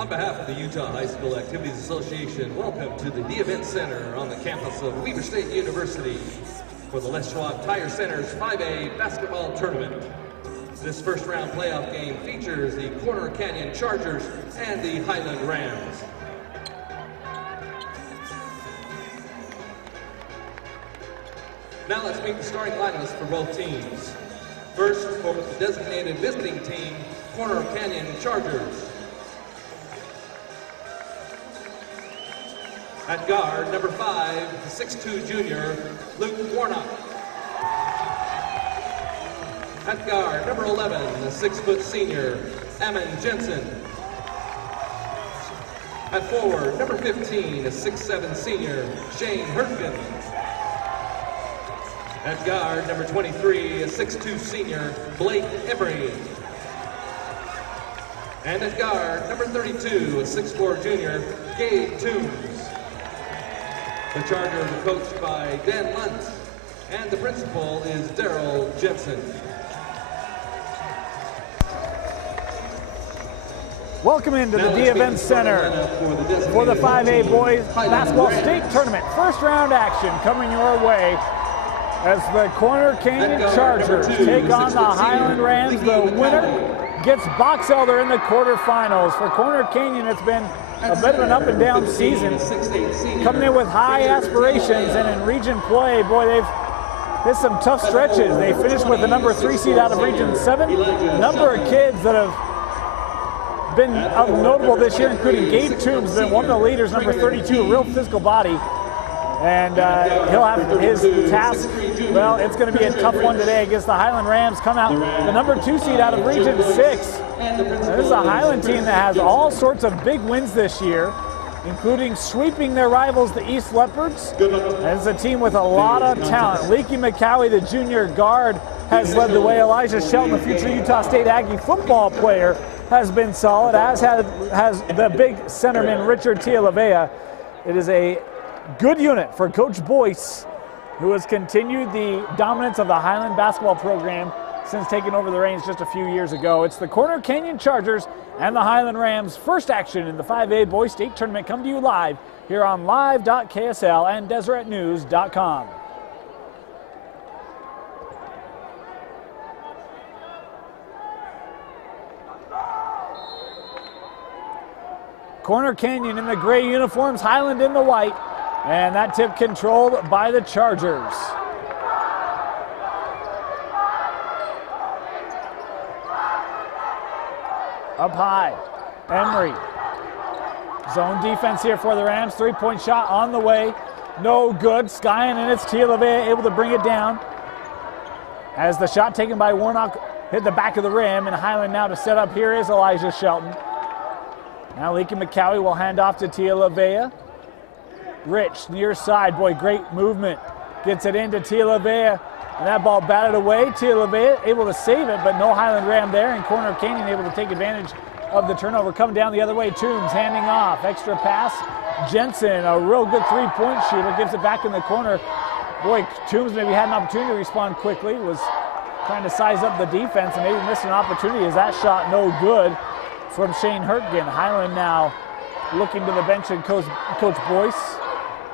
On behalf of the Utah High School Activities Association, welcome to the Event Center on the campus of Weber State University for the Les Schwab Tire Center's 5A basketball tournament. This first round playoff game features the Corner Canyon Chargers and the Highland Rams. Now let's meet the starting lineups for both teams. First, for the designated visiting team, Corner Canyon Chargers. At guard, number 5, 6'2" junior, Luke Warnock. At guard, number 11, the 6' senior, Ammon Jensen. At forward, number 15, a 6'7" senior, Shane Hurtgen. At guard, number 23, a 6'2" senior, Blake Emery. And at guard, number 32, a 6'4" junior, Gabe Toombs. The Chargers are coached by Dan Lunt, and the principal is Daryl Jensen. Welcome into the Event Center for the 5A Boys Basketball State Tournament. First round action coming your way as the Corner Canyon Chargers take on the Highland Rams. The winner gets Box Elder in the quarterfinals. For Corner Canyon, it's been a bit of an up and down season, coming in with high aspirations, and in region play, boy, they've hit some tough stretches. They finished with the number 3 seed out of region 7. A number of kids that have been notable this year, including Gabe Toombs, been one of the leaders, number 32, a real physical body. And he'll have his task. Well, it's going to be a tough one today against the Highland Rams. Come out the number 2 seed out of region 6. This is a Highland team that has all sorts of big wins this year, including sweeping their rivals, the East Leopards. And it's a team with a lot of talent. Leaky McCowie, the junior guard, has led the way. Elijah Shelton, the future Utah State Aggie football player, has been solid, as has the big centerman, Richard Tialavea. It is a good unit for Coach Boyce, who has continued the dominance of the Highland basketball program since taking over the reins just a few years ago. It's the Corner Canyon Chargers and the Highland Rams. First action in the 5A Boys State Tournament come to you live here on live.ksl and deseretnews.com. Corner Canyon in the gray uniforms, Highland in the white. And that tip controlled by the Chargers. Up high, Emery. Zone defense here for the Rams. 3-point shot on the way. No good. Skyen, and it's Tialavea able to bring it down. As the shot taken by Warnock hit the back of the rim, and Highland now to set up. Here is Elijah Shelton. Now Leaky McCowie will hand off to Tialavea. Rich, near side, boy, great movement. Gets it into Tialavea, and that ball batted away. Tialavea able to save it, but no Highland Ram there, and Corner Canyon able to take advantage of the turnover. Come down the other way, Toombs handing off. Extra pass, Jensen, a real good three-point shooter, gives it back in the corner. Boy, Toombs maybe had an opportunity to respond quickly, was trying to size up the defense and maybe missed an opportunity as that shot no good from Shane Hurtgen. Highland now looking to the bench and Coach Boyce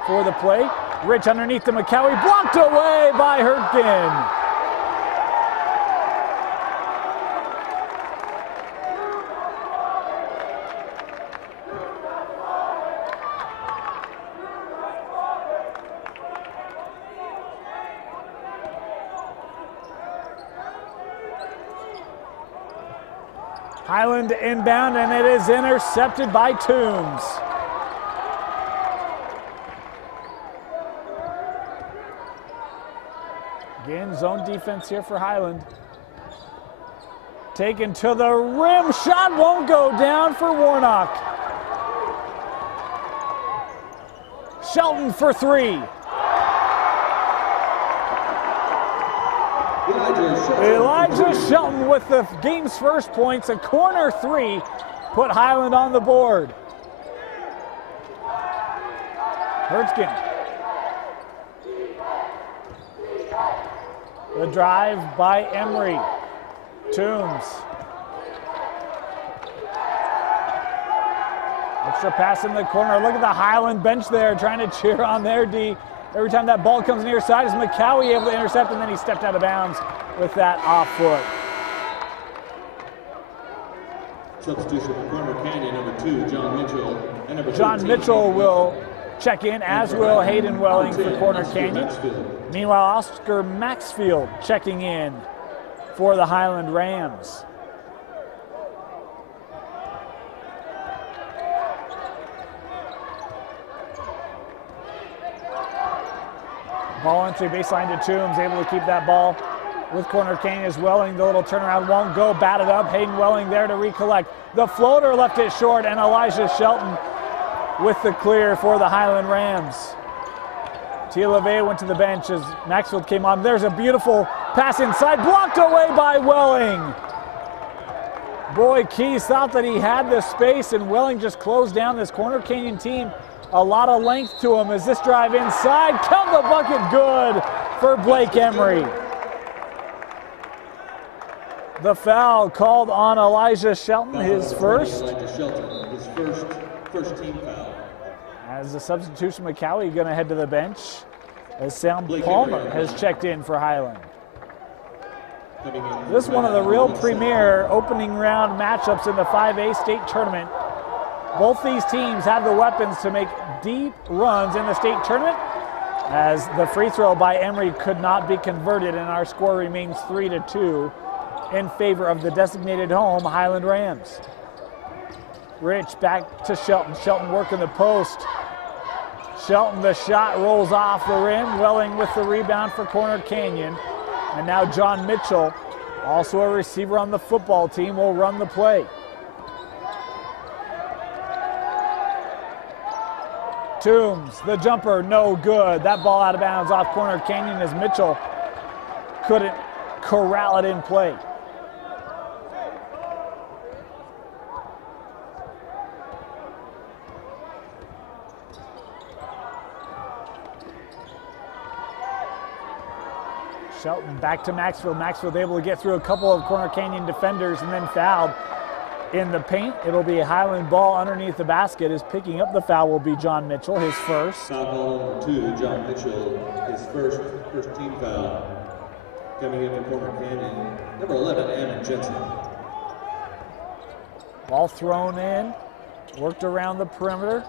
for the play. Rich underneath the McCowie, blocked away by Hurtgen. Highland inbound, and it is intercepted by Toombs. Again, zone defense here for Highland. Taken to the rim, shot won't go down for Warnock. Shelton for three. Elijah Shelton with the game's first points, a corner three, put Highland on the board. Hurtgen. The drive by Emery. Toombs. Extra pass in the corner. Look at the Highland bench there trying to cheer on their D. Every time that ball comes near side, is McCowie able to intercept, and then he stepped out of bounds with that off foot. Substitution for Corner Canyon, number 2, John Mitchell. And number John Mitchell will check in, as will Hayden Welling for Corner Canyon. Meanwhile, Oscar Maxfield checking in for the Highland Rams. Ball entry baseline to Toombs, able to keep that ball with Corner Canyon as Welling. The little turnaround won't go, batted up. Hayden Welling there to recollect. The floater left it short, and Elijah Shelton with the clear for the Highland Rams. Tia LeVay went to the bench as Maxfield came on. There's a beautiful pass inside, blocked away by Welling. Boy, Keys thought that he had the space, and Welling just closed down this Corner Canyon team. A lot of length to him as this drive inside. Count the bucket, good for Blake Emery. The foul called on Elijah Shelton, his first. Elijah Shelton, his first team foul. As a substitution, McCowie going to head to the bench as Sam Palmer has checked in for Highland. This is one of the real premier opening round matchups in the 5A state tournament. Both these teams have the weapons to make deep runs in the state tournament, as the free throw by Emery could not be converted, and our score remains 3-2 in favor of the designated home Highland Rams. Rich back to Shelton. Shelton working the post. Shelton, the shot rolls off the rim. Welling with the rebound for Corner Canyon. And now John Mitchell, also a receiver on the football team, will run the play. Toombs, the jumper, no good. That ball out of bounds off Corner Canyon as Mitchell couldn't corral it in play. Shelton back to Maxfield. Maxfield able to get through a couple of Corner Canyon defenders and then fouled in the paint. It'll be a Highland ball underneath the basket. Is picking up the foul will be John Mitchell, his first. Foul number 2, John Mitchell, his first team foul. Coming in for Corner Canyon, number 11, Ammon Jensen. Ball thrown in, worked around the perimeter.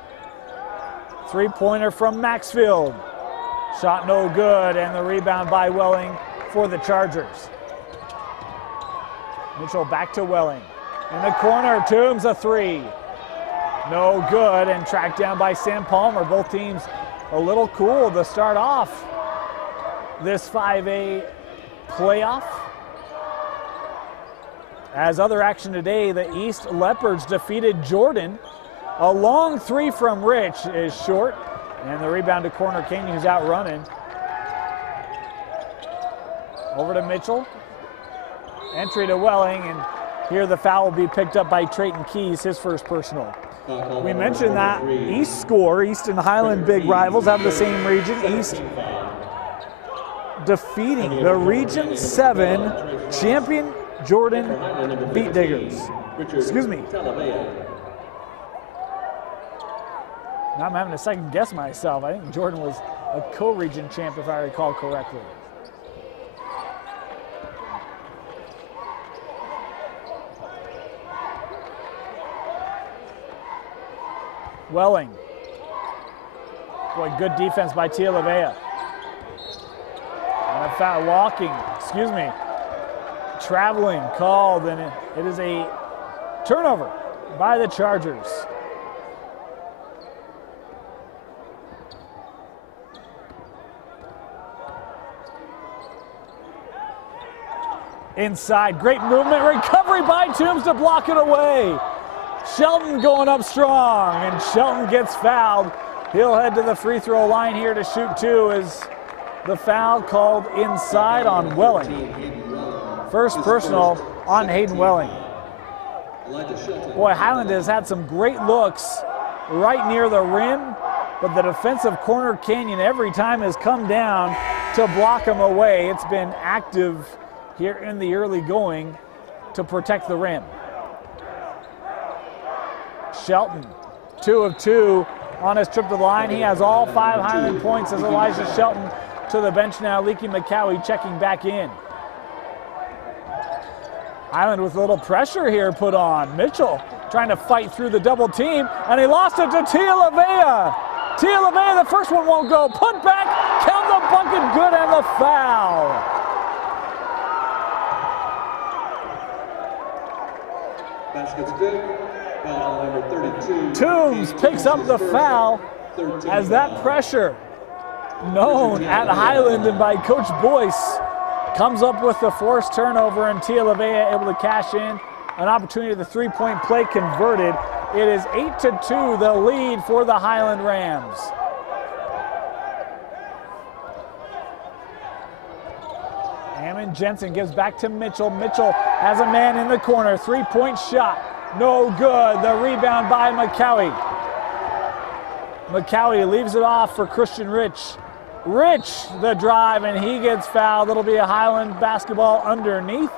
Three-pointer from Maxfield. Shot no good, and the rebound by Welling for the Chargers. Mitchell back to Welling. In the corner, Toombs a three. No good, and tracked down by Sam Palmer. Both teams a little cool to start off this 5A playoff. As other action today, the East Leopards defeated Jordan. A long three from Rich is short, and the rebound to Corner Canyon, who's out running. Over to Mitchell. Entry to Welling, and here the foul will be picked up by Trayton Keys, his first personal. We mentioned that East score, East and Highland big rivals out of the same region. East defeating the Region 7 champion Jordan Beat Diggers. Excuse me. Now I'm having to second guess myself. I think Jordan was a co-region champ, if I recall correctly. Welling. Boy, good defense by Tia LeVay. And a foul traveling called, and it is a turnover by the Chargers. Inside, great movement, recovery by Toombs to block it away. Shelton going up strong, and Shelton gets fouled. He'll head to the free throw line here to shoot two as the foul called inside on Welling. First personal on Hayden Welling. Boy, Highland has had some great looks right near the rim, but the defensive Corner Canyon every time has come down to block him away. It's been active here in the early going to protect the rim. Shelton 2 of 2 on his trip to the line. He has all 5 Highland points as Elijah Shelton to the bench now. Leaky McCowie checking back in. Highland with a little pressure here put on. Mitchell trying to fight through the double team, and he lost it to Tia Lavea. Tia Lavea, the first one won't go. Punt back, count the bucket, good, and the foul. Basket's good. Foul number 32. Toombs picks up the foul as that pressure known at Highland and by Coach Boyce comes up with the forced turnover, and Tia Lavea able to cash in an opportunity. The three-point play converted. It is 8-2, the lead for the Highland Rams. Hammond Jensen gives back to Mitchell. Mitchell has a man in the corner. Three-point shot. No good. The rebound by McCowie. McCowie leaves it off for Christian Rich. Rich, the drive, and he gets fouled. It'll be a Highland basketball underneath.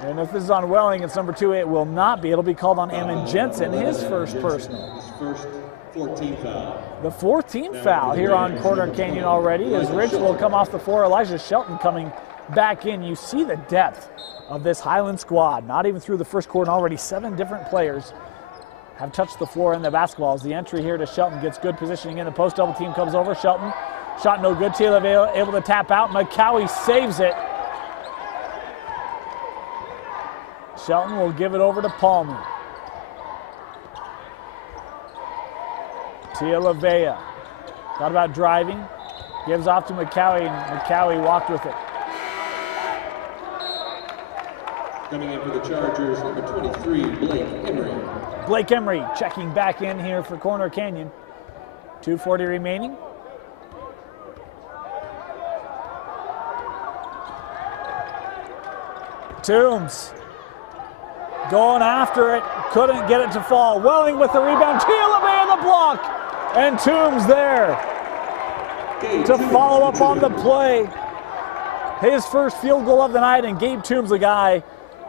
And if this is on Welling, it's number 2. It will not be. It'll be called on Ammon Jensen, his first personal. His first 14th foul. The 14th foul here on Corner Canyon already, as Rich will come off the floor. Elijah Shelton coming back in. You see the depth of this Highland squad. Not even through the first quarter, and already 7 different players have touched the floor in the basketball. As the entry here to Shelton gets good positioning in. The post double team comes over. Shelton, shot no good. Tia Lavea able to tap out. McCowie saves it. Shelton will give it over to Palmer. Tia Lavea thought about driving. Gives off to McCowie, and McCowie walked with it. Coming in for the Chargers, number 23, Blake Emery. Blake Emery checking back in here for Corner Canyon. 2:40 remaining. Toombs going after it, couldn't get it to fall. Welling with the rebound, Tia Lavea the block, and Toombs there to follow up on the play. His first field goal of the night, and Gabe Toombs, the guy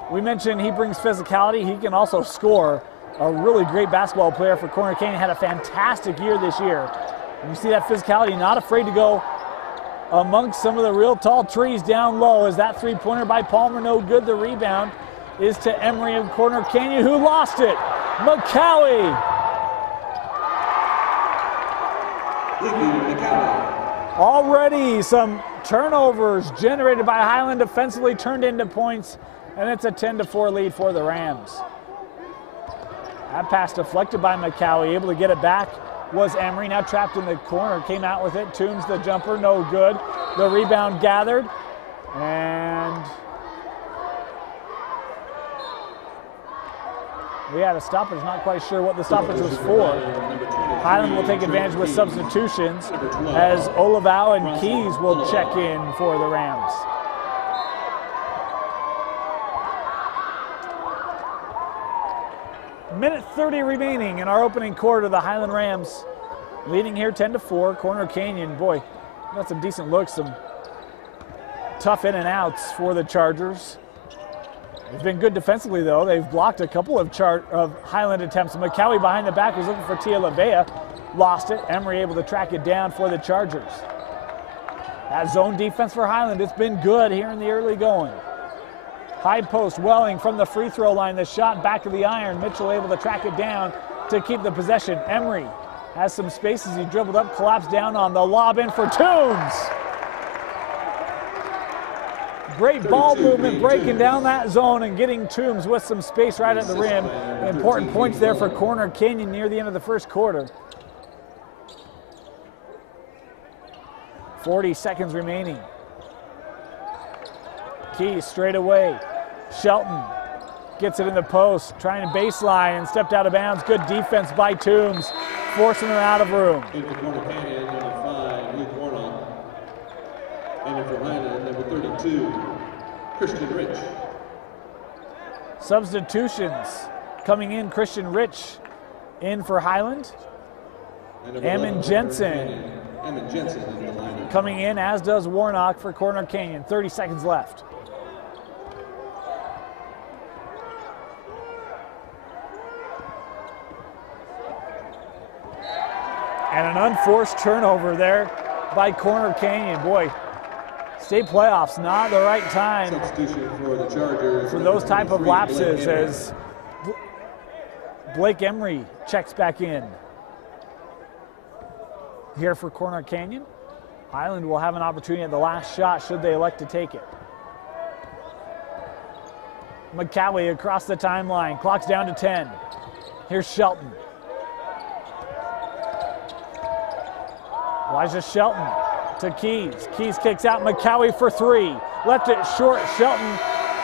we mentioned, he brings physicality. He can also score. A really great basketball player for Corner Canyon. Had a fantastic year this year. And you see that physicality, not afraid to go amongst some of the real tall trees down low. As that three-pointer by Palmer no good. The rebound is to Emery of Corner Canyon, who lost it. McCowie. Already some turnovers generated by Highland, defensively turned into points, and it's a 10-4 lead for the Rams. That pass deflected by McCowie, able to get it back was Emery, now trapped in the corner, came out with it. Toombs the jumper, no good. The rebound gathered, and we had a stoppage, not quite sure what the stoppage was for. Highland will take advantage with substitutions as Olivao and Keys will check in for the Rams. Minute 30 remaining in our opening quarter. The Highland Rams leading here 10-4. Corner Canyon, boy, got some decent looks, some tough in and outs for the Chargers. It's been good defensively, though. They've blocked a couple of Highland attempts. McCowie behind the back was looking for Tia Lavea. Lost it. Emery able to track it down for the Chargers. That zone defense for Highland, it's been good here in the early going. High post, Welling from the free throw line. The shot back of the iron. Mitchell able to track it down to keep the possession. Emery has some spaces. He dribbled up, collapsed down on the lob in for Toombs. Great ball movement, breaking down that zone and getting Toombs with some space right at the rim. Important points there for Corner Canyon near the end of the first quarter. 40 seconds remaining. Keys straight away. Shelton gets it in the post, trying to baseline and stepped out of bounds. Good defense by Toombs, forcing him out of room. In for Corner Canyon, number 5, Luke Warnock. And in for Highland, number 32, Christian Rich. Substitutions coming in. Christian Rich in for Highland. Ammon Jensen in the lineup. Coming in, as does Warnock for Corner Canyon. 30 seconds left. And an unforced turnover there by Corner Canyon. Boy, state playoffs, not the right time Substitution for the Chargers for those type of lapses as Blake Emery checks back in. Here for Corner Canyon. Highland will have an opportunity at the last shot should they elect to take it. McCowie across the timeline, clock's down to 10. Here's Shelton. Elijah Shelton to Keys. Keys kicks out, McCowie for three. Left it short, Shelton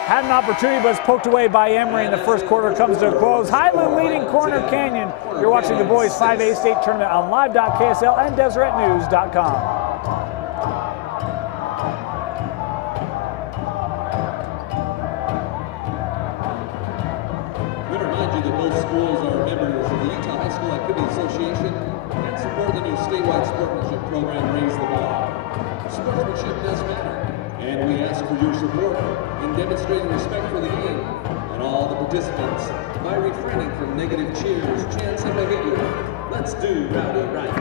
had an opportunity but is poked away by Emery, and the first quarter comes to a close. Highland leading Corner Canyon. You're watching the boys 5A state tournament on live.ksl and deseretnews.com. We remind you that both schools are members of the Utah High School Activity Association and support the new statewide sportsmanship program, Raise the Bar. Sportsmanship does matter, and we ask for your support in demonstrating respect for the game and all the participants by refraining from negative cheers, chants, and behavior. Let's do rowdy right.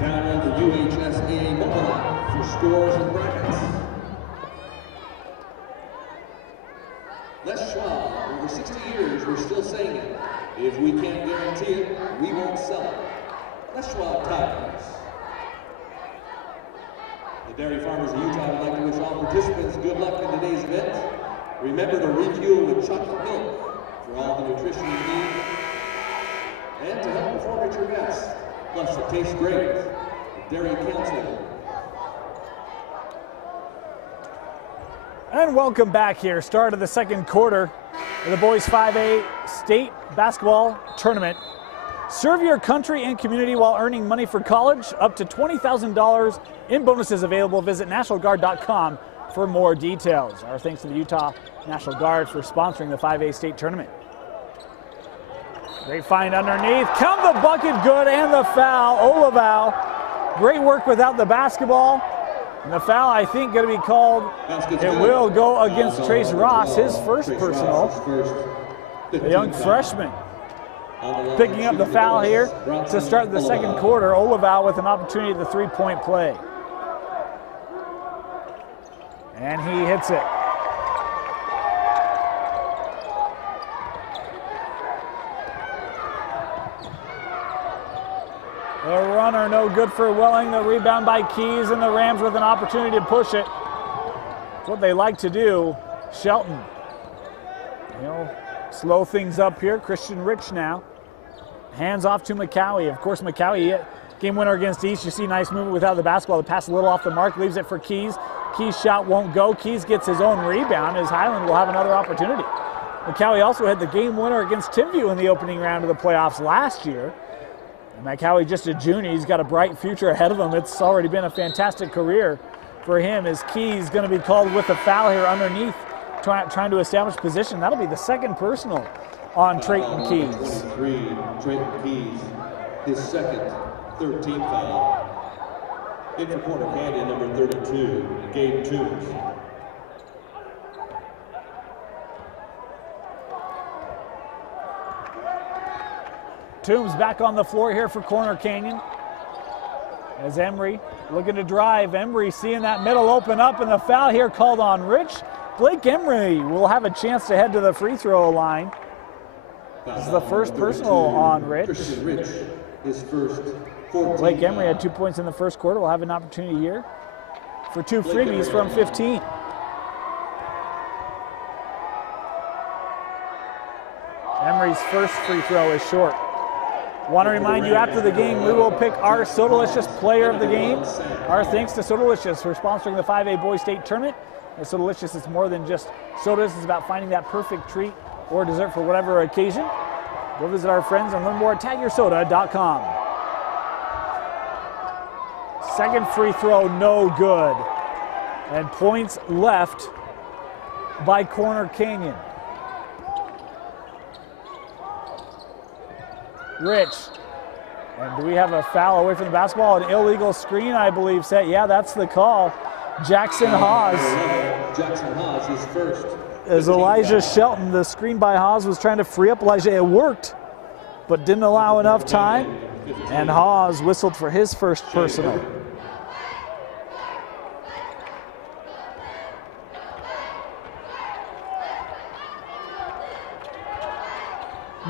Download the UHSAA mobile app for scores and brackets. Les Schwab, over 60 years, we're still saying it. If we can't guarantee it, we won't sell it. Les Schwab Tires. The Dairy Farmers of Utah would like to wish all participants good luck in today's event. Remember to refuel with chocolate milk for all the nutrition you need and to help perform at your best. Plus, it tastes great. Dairy Council. And welcome back here. Start of the second quarter of the boys 5A state basketball tournament. Serve your country and community while earning money for college. Up to $20,000 in bonuses available. Visit NationalGuard.com for more details. Our thanks to the Utah National Guard for sponsoring the 5A state tournament. Great find underneath. Count the bucket, good, and the foul. Olivau, great work without the basketball. And the foul, I think, going to be called. It will go against Trace Ross, his first personal. The young freshman picking up the foul here to start the second quarter. Olivau with an opportunity at the three-point play. And he hits it. The runner no good for Welling. The rebound by Keys, and the Rams with an opportunity to push it. That's what they like to do. Shelton, slow things up here. Christian Rich now. Hands off to McCowie. Of course, McCowie, game winner against East. You see nice movement without the basketball. The pass a little off the mark, leaves it for Keys. Keys' shot won't go. Keys gets his own rebound as Highland will have another opportunity. McCowie also had the game winner against Timview in the opening round of the playoffs last year. And McCowie, just a junior, he's got a bright future ahead of him. It's already been a fantastic career for him as Keys going to be called with a foul here underneath, trying to establish position. That'll be the second personal on Trayton Keys. 23, Trayton Keys, his second 13th foul. In for Corner Canyon, number 32, Gabe Toombs. Toombs back on the floor here for Corner Canyon. As Emery looking to drive. Emery seeing that middle open up, and the foul here called on Rich. Blake Emery will have a chance to head to the free throw line. This is the first personal on Rich. Christian Rich, his first 14. Blake Emery had 2 points in the first quarter. We'll have an opportunity here for two freebies from 15. Emery's first free throw is short. Want to remind you, after the game, we will pick our Sodalicious player of the game. Our thanks to Sodalicious for sponsoring the 5A Boys State Tournament. And Sodalicious is more than just sodas. It's about finding that perfect treat or dessert for whatever occasion. Go visit our friends and learn more at tagyoursoda.com. Second free throw, no good. And points left by Corner Canyon. Rich. And do we have a foul away from the basketball? An illegal screen, I believe, set. Yeah, that's the call. Jackson Hawes Jackson Haas is first. As Elijah Shelton, the screen by Haas was trying to free up Elijah. It worked, but didn't allow enough time. And Haas whistled for his first personal.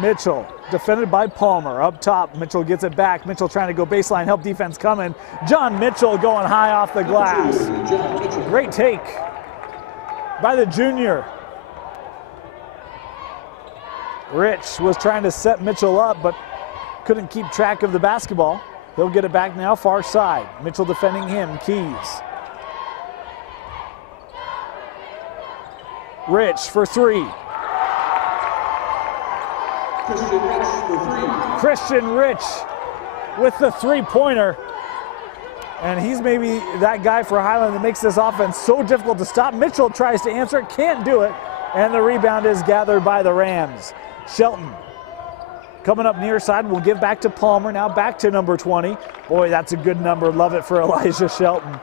Mitchell, defended by Palmer, up top. Mitchell gets it back. Mitchell trying to go baseline, help defense coming. John Mitchell going high off the glass. Great take by the junior. Rich was trying to set Mitchell up, but couldn't keep track of the basketball. He'll get it back now, far side. Mitchell defending him, Keys. Rich for three. Christian Rich for three. Christian Rich with the three-pointer. And he's maybe that guy for Highland that makes this offense so difficult to stop. Mitchell tries to answer it, can't do it. And the rebound is gathered by the Rams. Shelton coming up near side, will give back to Palmer, now back to number 20. Boy, that's a good number, love it for Elijah Shelton.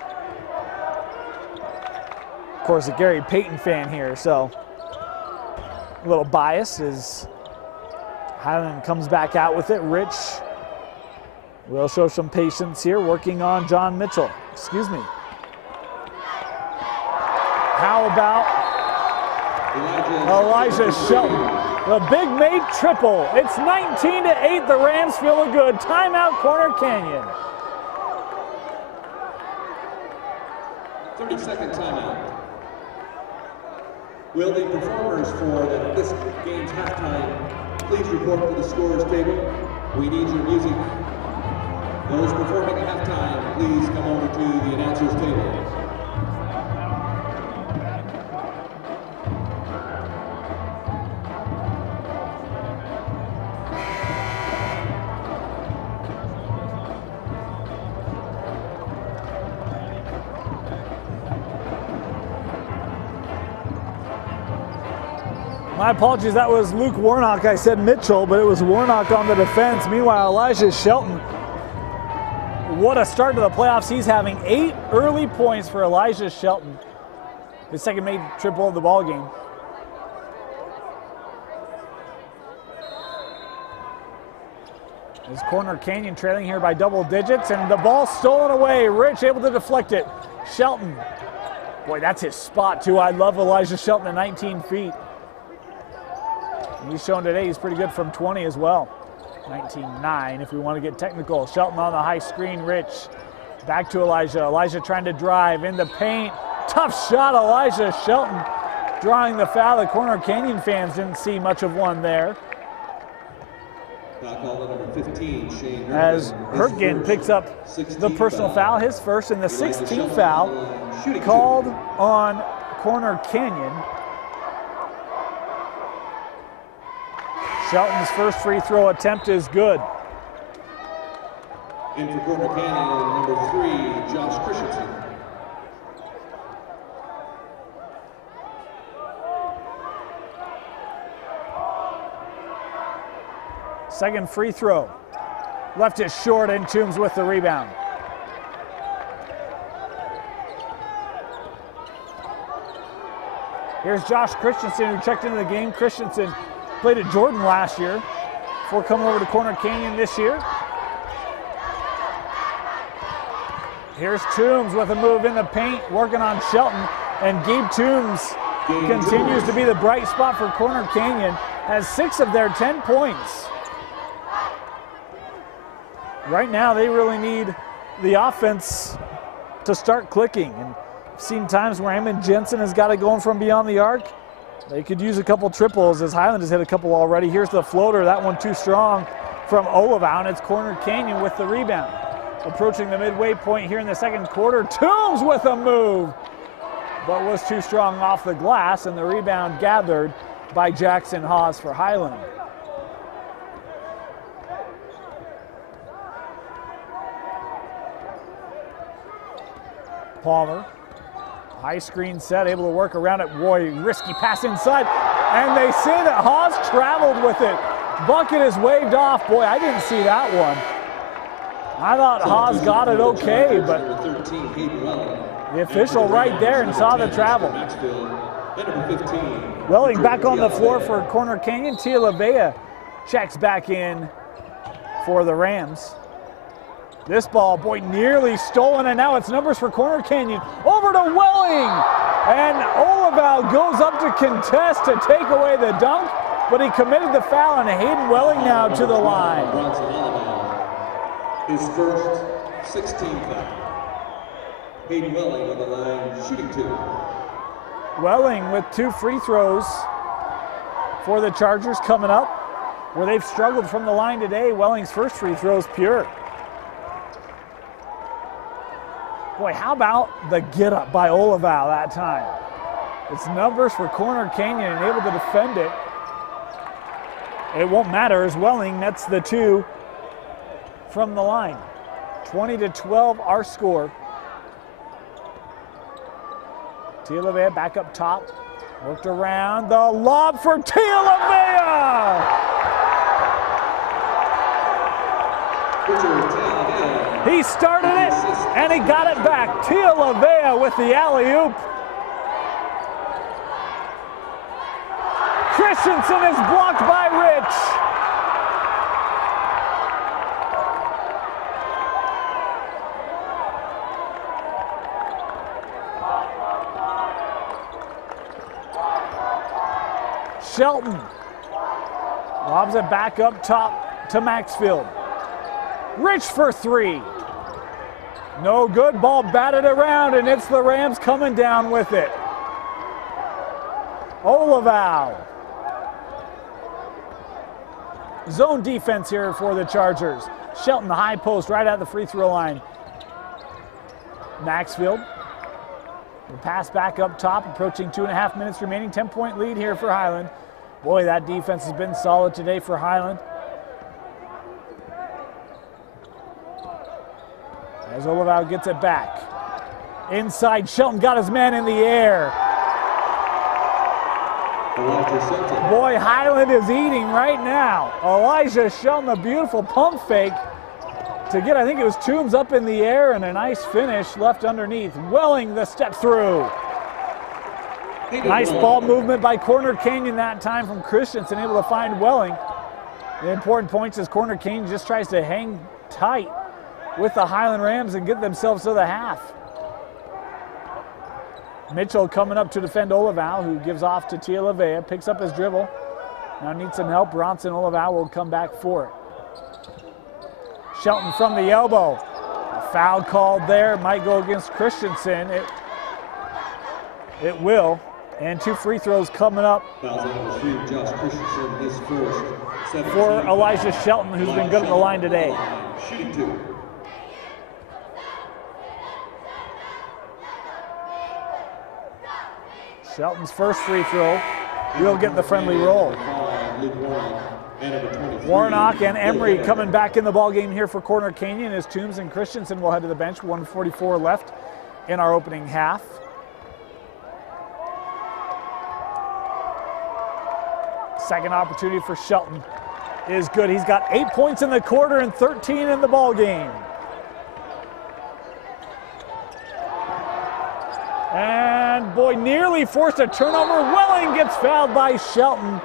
Of course, a Gary Payton fan here, so a little biased as Highland comes back out with it. Rich will show some patience here, working on John Mitchell. Excuse me. How about Elijah Shelton? The big made triple. It's 19-8. The Rams feeling good. Timeout, Corner Canyon. 30-second timeout. Will the performers for this game's halftime please report to the scorer's table? We need your music. Those performing at halftime, please come over to the announcer's table. My apologies, that was Luke Warnock. I said Mitchell, but it was Warnock on the defense. Meanwhile, Elijah Shelton, what a start to the playoffs. He's having 8 early points for Elijah Shelton. His second made triple of the ball game. As Corner Canyon trailing here by double digits, and the ball stolen away. Rich able to deflect it. Shelton, boy, that's his spot too. I love Elijah Shelton at 19 feet. He's shown today he's pretty good from 20 as well. 19-9 if we want to get technical. Shelton on the high screen, Rich. Back to Elijah. Elijah trying to drive in the paint. Tough shot, Elijah Shelton drawing the foul. The Corner Canyon fans didn't see much of one there. As Hertgen picks up the personal foul, his first, and the 16th foul called on Corner Canyon. Shelton's first free throw attempt is good. In for Corner Canyon, number 3, Josh Christensen. Second free throw. Left it short, and Toombs with the rebound. Here's Josh Christensen, who checked into the game. Christensen played at Jordan last year before coming over to Corner Canyon this year. Here's Toombs with a move in the paint, working on Shelton, and Gabe Toombs continues to be the bright spot for Corner Canyon, has 6 of their 10 points. Right now, they really need the offense to start clicking. And I've seen times where Eamon Jensen has got it going from beyond the arc. They could use a couple triples, as Highland has hit a couple already. Here's the floater, that one too strong from Olivau, and it's Corner Canyon with the rebound. Approaching the midway point here in the second quarter, Toombs with a move, but was too strong off the glass, and the rebound gathered by Jackson Haas for Highland. Palmer, high screen set, able to work around it. Boy, risky pass inside, and they say that Haas traveled with it. Bucket is waved off. Boy, I didn't see that one. I thought Haas got it okay, but The official right there and saw the travel. Welling back on the floor for Corner Canyon. Tia LaVea checks back in for the Rams. This ball, boy, nearly stolen, and now it's numbers for Corner Canyon. Over to Welling, and Olival goes up to contest to take away the dunk, but he committed the foul, and Hayden Welling now to the line. His first 16th foul. Hayden Welling on the line, shooting 2. Welling with 2 free throws for the Chargers coming up, where they've struggled from the line today. Welling's first free throw is pure. Boy, how about the get up by Olival that time? It's numbers for Corner Canyon and able to defend it. It won't matter as Welling nets the 2 from the line. 20-12 our score. Tia LaVea back up top. Worked around the lob for Tia LaVea! He started it, and he got it back. Tia LaVea with the alley-oop. Christensen is blocked by Rich. Shelton lobs it back up top to Maxfield. Rich for 3. No good, ball batted around, and it's the Rams coming down with it. Olival. Zone defense here for the Chargers. Shelton, the high post, right at the free throw line. Maxfield. The pass back up top, approaching 2.5 minutes remaining. 10-point lead here for Highland. Boy, that defense has been solid today for Highland. As Olival gets it back. Inside, Shelton got his man in the air. Boy, Highland is eating right now. Elijah Shelton, a beautiful pump fake to get, I think it was Toombs up in the air, and a nice finish left underneath. Welling the step through. Nice ball movement by Corner Canyon that time from Christensen, able to find Welling. The important points is Corner Canyon just tries to hang tight with the Highland Rams and get themselves to the half. Mitchell coming up to defend Olival, who gives off to Tia LaVea, picks up his dribble. Now needs some help. Bronson Olival will come back for it. Shelton from the elbow. A foul called there, might go against Christensen. It will. And 2 free throws coming up for Elijah Shelton, who's been good at the line today. Shooting 2. Shelton's first free throw will get the friendly roll. Warnock and Emery coming back in the ball game here for Corner Canyon as Toombs and Christensen will head to the bench. 1:44 left in our opening half. Second opportunity for Shelton is good. He's got 8 points in the quarter and 13 in the ball game. And boy, nearly forced a turnover. Welling gets fouled by Shelton.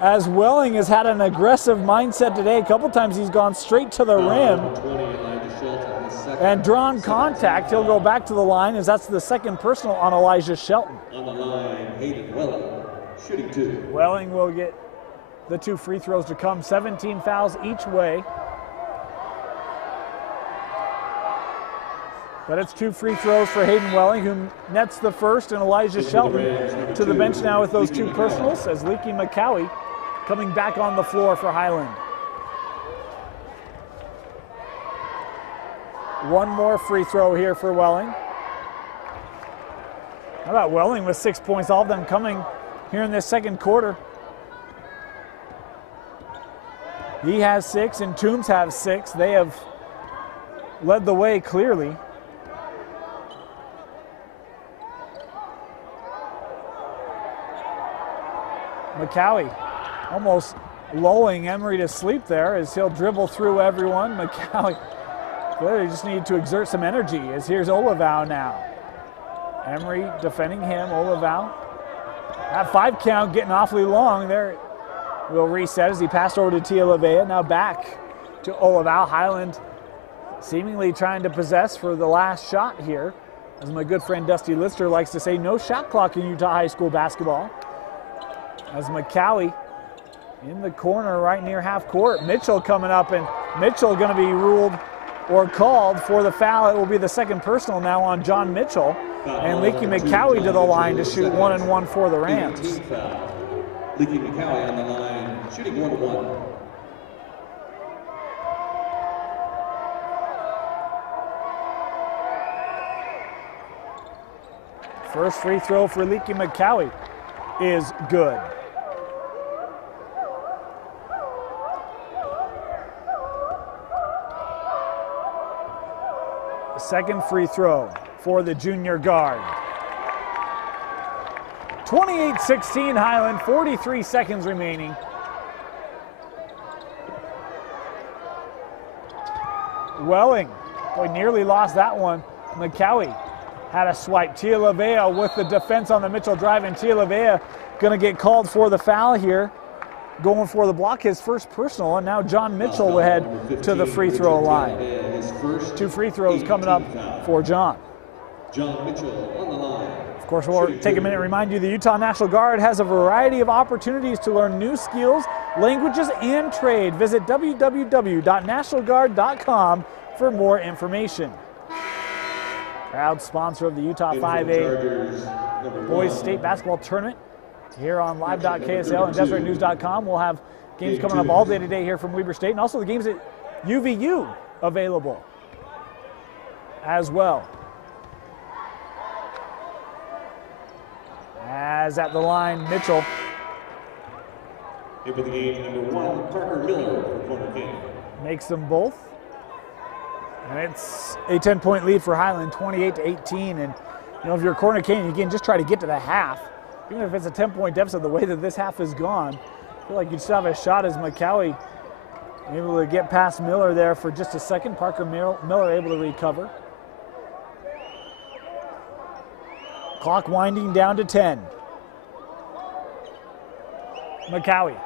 As Welling has had an aggressive mindset today. A couple times he's gone straight to the rim and drawn contact. He'll go back to the line as that's the second personal on Elijah Shelton. On the line, Hayden Welling, shooting 2. Welling will get the 2 free throws to come. 17 fouls each way. But it's 2 free throws for Hayden Welling, who nets the first, and Elijah Shelton to the bench now with those 2 personals as Leaky McCowie coming back on the floor for Highland. 1 more free throw here for Welling. How about Welling with 6 points, all of them coming here in this second quarter. He has 6 and Toombs have 6. They have led the way clearly. McCowie almost lulling Emery to sleep there as he'll dribble through everyone. McCowie They just need to exert some energy, as here's Olivau now. Emery defending him, Olivau. That 5 count getting awfully long there. Will reset as he passed over to Tialavea. Now back to Olivau. Highland seemingly trying to possess for the last shot here. As my good friend Dusty Lister likes to say, no shot clock in Utah High School basketball. As McCowie in the corner right near half court. Mitchell coming up, and Mitchell going to be ruled or called for the foul. It will be the second personal now on John Mitchell. And Leaky McCowie to the line to shoot 1-1 for the Rams. Leaky McCowie on the line, shooting 1-1. First free throw for Leaky McCowie is good. Second free throw for the junior guard. 28-16 Highland, 43 seconds remaining. Welling, boy, nearly lost that one. McCowie had a swipe. Tialavea with the defense on the Mitchell drive, and Tialavea gonna get called for the foul here. Going for the block, his first personal, and now John Mitchell will head to the free throw line. 2 free throws coming up for John. John Mitchell on the line. Of course, we'll take a minute to remind you the Utah National Guard has a variety of opportunities to learn new skills, languages, and trade. Visit www.nationalguard.com for more information. Proud sponsor of the Utah 5A Boys State Basketball Tournament here on live.ksl and deseretnews.com. We'll have games coming up all day today here from Weber State, and also the games at UVU available as well. As at the line, Mitchell. Here for the game, number 1, Parker Miller for Corner King. Makes them both. And it's a 10-point lead for Highland, 28-18. And, you know, if you're Corner King, you can just try to get to the half. Even if it's a 10-point deficit, the way that this half is gone, I feel like you'd still have a shot as McCowie able to get past Miller there for just a second. Parker Miller able to recover. Clock winding down to 10. McCowie.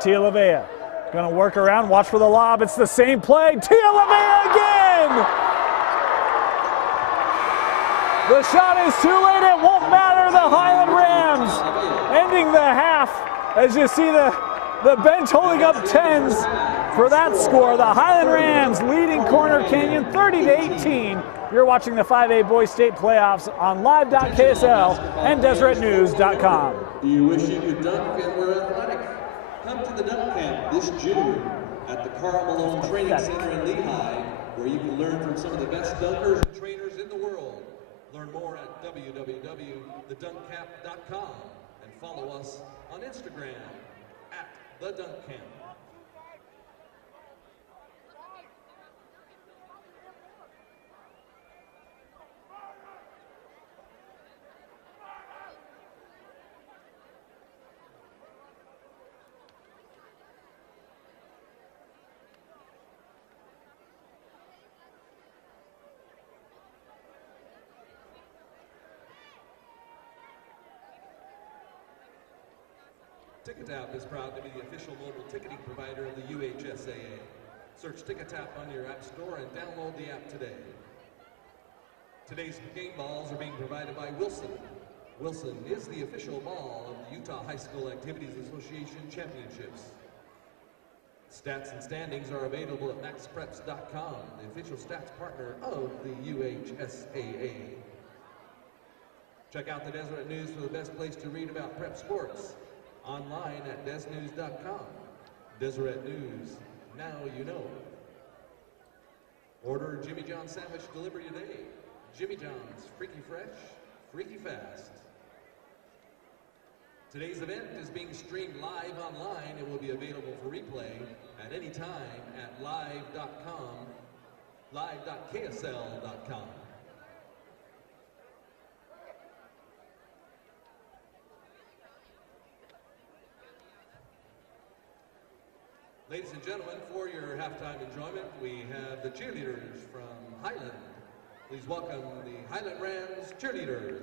Tialavea gonna work around, watch for the lob. It's the same play. Tialavea again! The shot is too late. It won't matter. The Highland Rams ending the half as you see the bench holding up tens for that score. The Highland Rams leading Corner Canyon 30-18. You're watching the 5A Boys State Playoffs on live.ksl and deseretnews.com. Do you wish you could dunk and were athletic? Come to the dunk camp this June at the Carl Malone Training Center in Lehigh, where you can learn from some of the best dunkers and trainers in the world. Learn more at www.thedunkcamp.com and follow us on Instagram at The Dunk Camp. TicketTap is proud to be the official mobile ticketing provider of the UHSAA. Search TicketTap on your app store and download the app today. Today's game balls are being provided by Wilson. Wilson is the official ball of the Utah High School Activities Association Championships. Stats and standings are available at maxpreps.com, the official stats partner of the UHSAA. Check out the Deseret News for the best place to read about prep sports. Online at desnews.com. Deseret News, now you know. Order Jimmy John's sandwich delivery today. Jimmy John's, freaky fresh, freaky fast. Today's event is being streamed live online. It will be available for replay at any time at live.com, live.ksl.com. Ladies and gentlemen, for your halftime enjoyment, we have the cheerleaders from Highland. Please welcome the Highland Rams cheerleaders.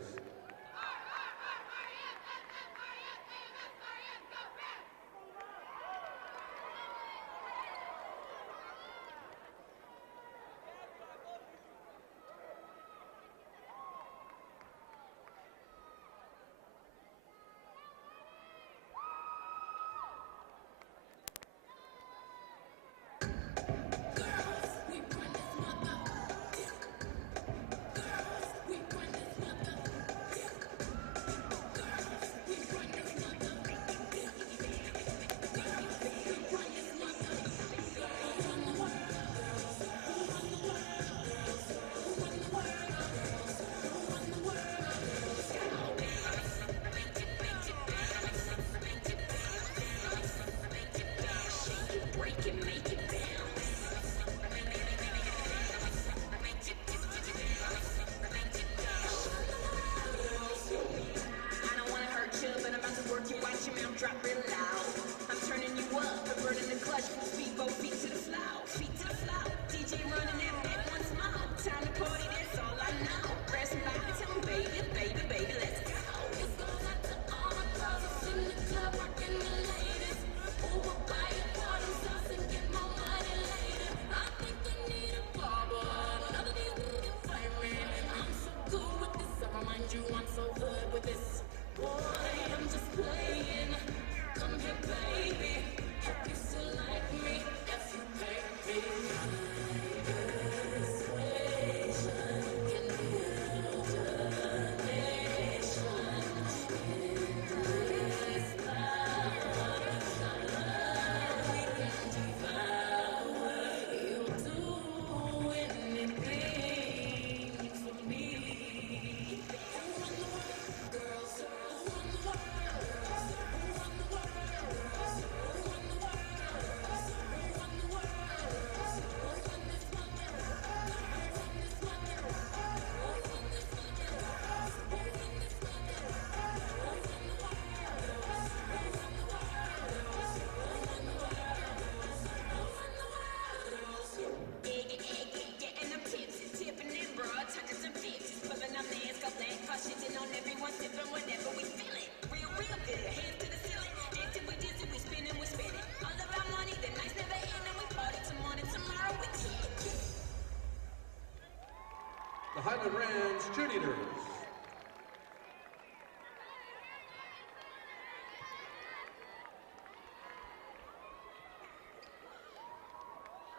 The Highland Rams cheerleaders.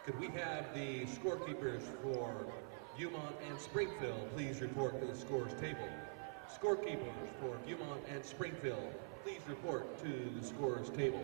Could we have the scorekeepers for Beaumont and Springfield please report to the scores table? Scorekeepers for Beaumont and Springfield, please report to the scores table.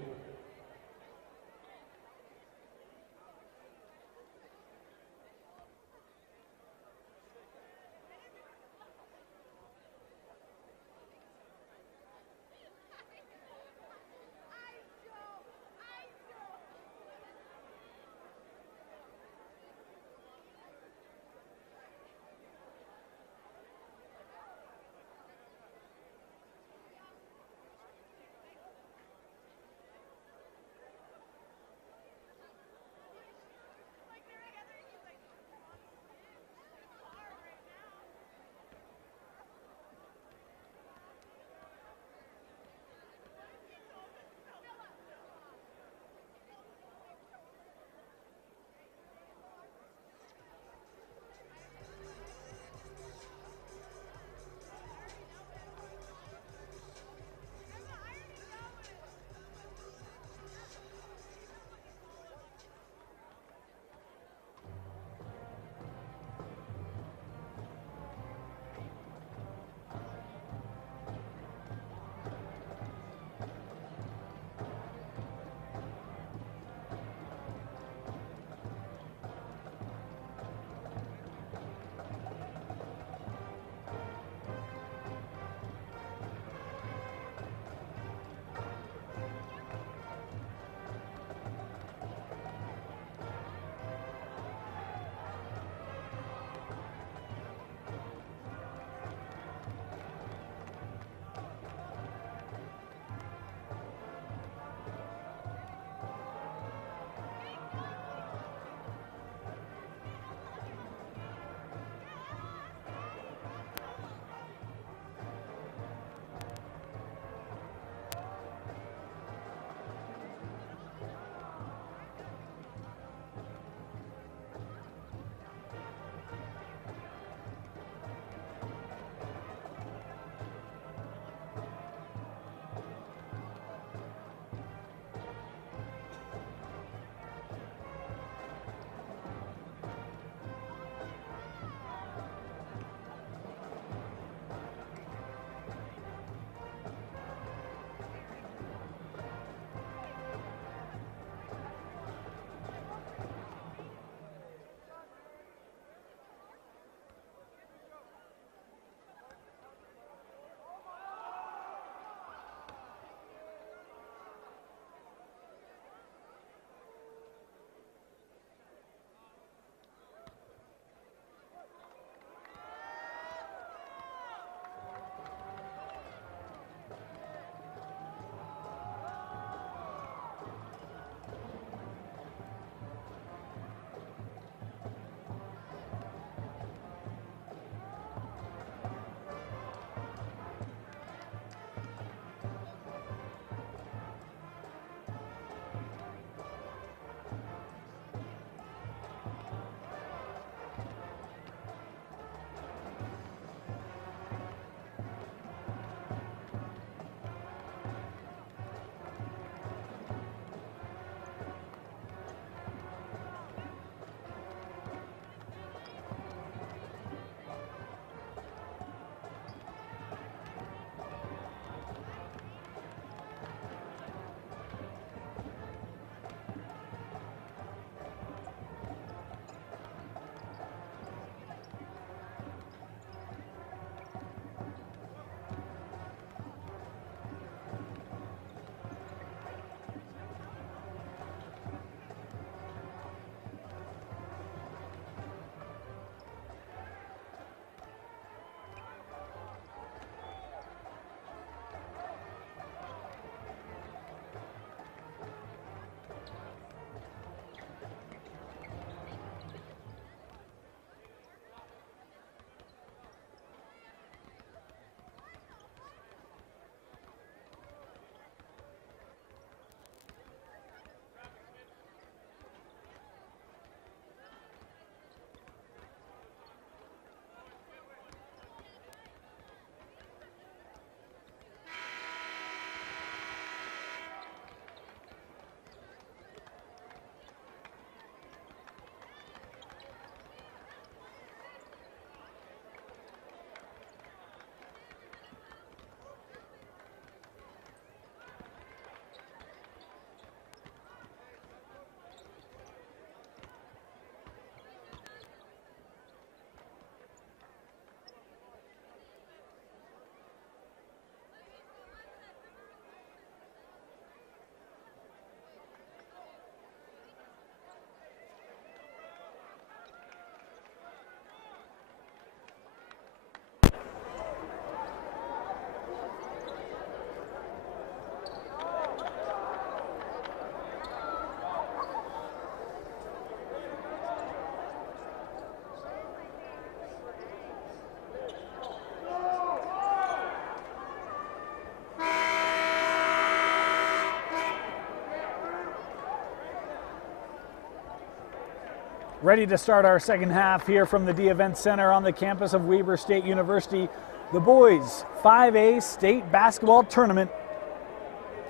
Ready to start our second half here from the D-Event Center on the campus of Weber State University. The boys 5A state basketball tournament.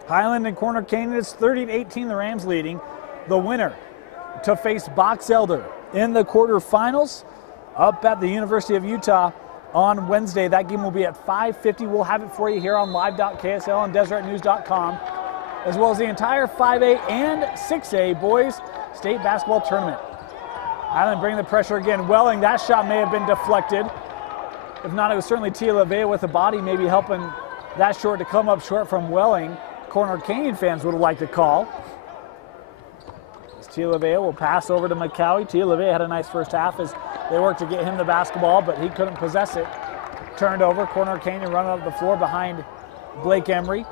Highland and Corner Canyon is 30-18, the Rams leading. The winner to face Box Elder in the quarterfinals up at the University of Utah on Wednesday. That game will be at 5:50. We'll have it for you here on live.ksl and DeseretNews.com, as well as the entire 5A and 6A boys state basketball tournament. Highland bringing the pressure again. Welling, that shot may have been deflected. If not, it was certainly Tia LeVea with the body maybe helping that short to come up short from Welling. Corner Canyon fans would have liked to call. As Tia LeVea will pass over to McCowie. Tia LeVea had a nice first half as they worked to get him the basketball, but he couldn't possess it. Turned over. Corner Canyon running up the floor behind Blake Emery.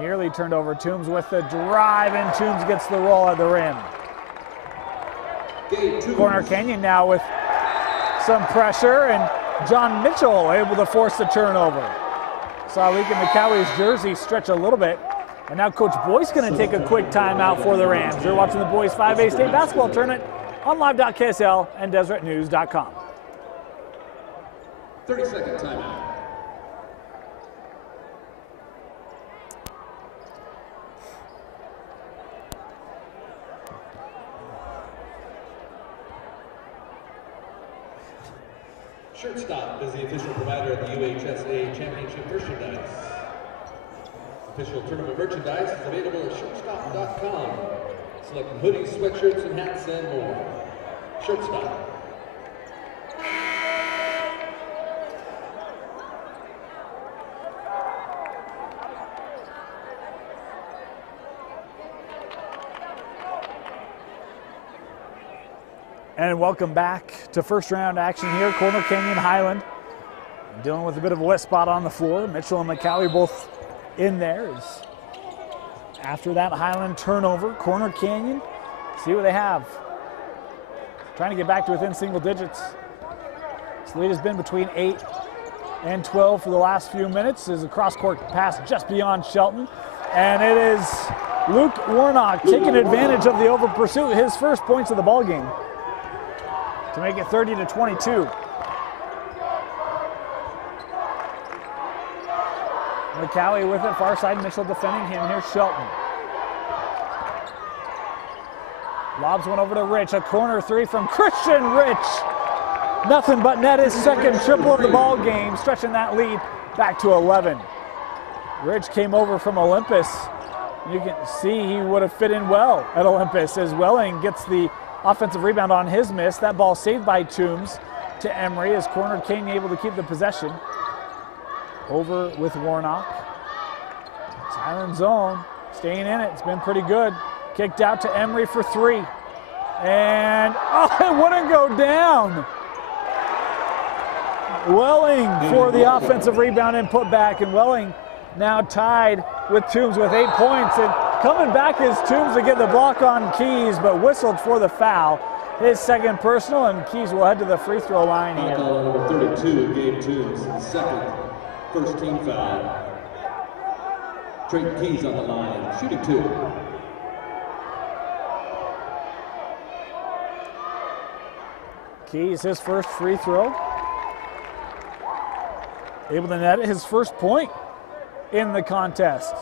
Nearly turned over. Toombs with the drive, and Toombs gets the roll at the rim. Corner Canyon now with some pressure, and John Mitchell able to force the turnover. Saw Leakin McCowie's jersey stretch a little bit, and now Coach Boyce going to take a quick timeout for the Rams. You're watching the boys 5A state basketball tournament on live.ksl and DeseretNews.com. 30-second timeout. Shirtstop is the official provider of the UHSAA Championship merchandise. Official tournament merchandise is available at shirtstop.com. Select hoodies, sweatshirts, and hats, and more. Shirtstop. And welcome back to first round action here. Corner Canyon Highland dealing with a bit of a wet spot on the floor. Mitchell and McCowie both in there. After that Highland turnover, Corner Canyon, see what they have. Trying to get back to within single digits. This lead has been between 8 and 12 for the last few minutes. There's a cross-court pass just beyond Shelton. And it is Luke Warnock taking advantage of the over pursuit, his first points of the ball game, to make it 30-22. McCowie with it, far side, Mitchell defending him. Here's Shelton. Lobs one over to Rich, a corner three from Christian Rich. Nothing but net, his second triple of the ball game, stretching that lead back to 11. Rich came over from Olympus. You can see he would have fit in well at Olympus as Welling gets the offensive rebound on his miss. That ball saved by Toombs to Emery as Corner Canyon able to keep the possession. Over with Warnock. It's Highland zone, staying in it. It's been pretty good. Kicked out to Emery for three. And, oh, it wouldn't go down. Welling for the offensive rebound and put back. And Welling now tied with Toombs with 8 points. And coming back is Toombs to get the block on Keys, but whistled for the foul. His second personal, and Keys will head to the free throw line here. Number 32, Gabe Toombs, second, first team foul. Trey Keys on the line, shooting two. Keys, his first free throw. Able to net his first point in the contest.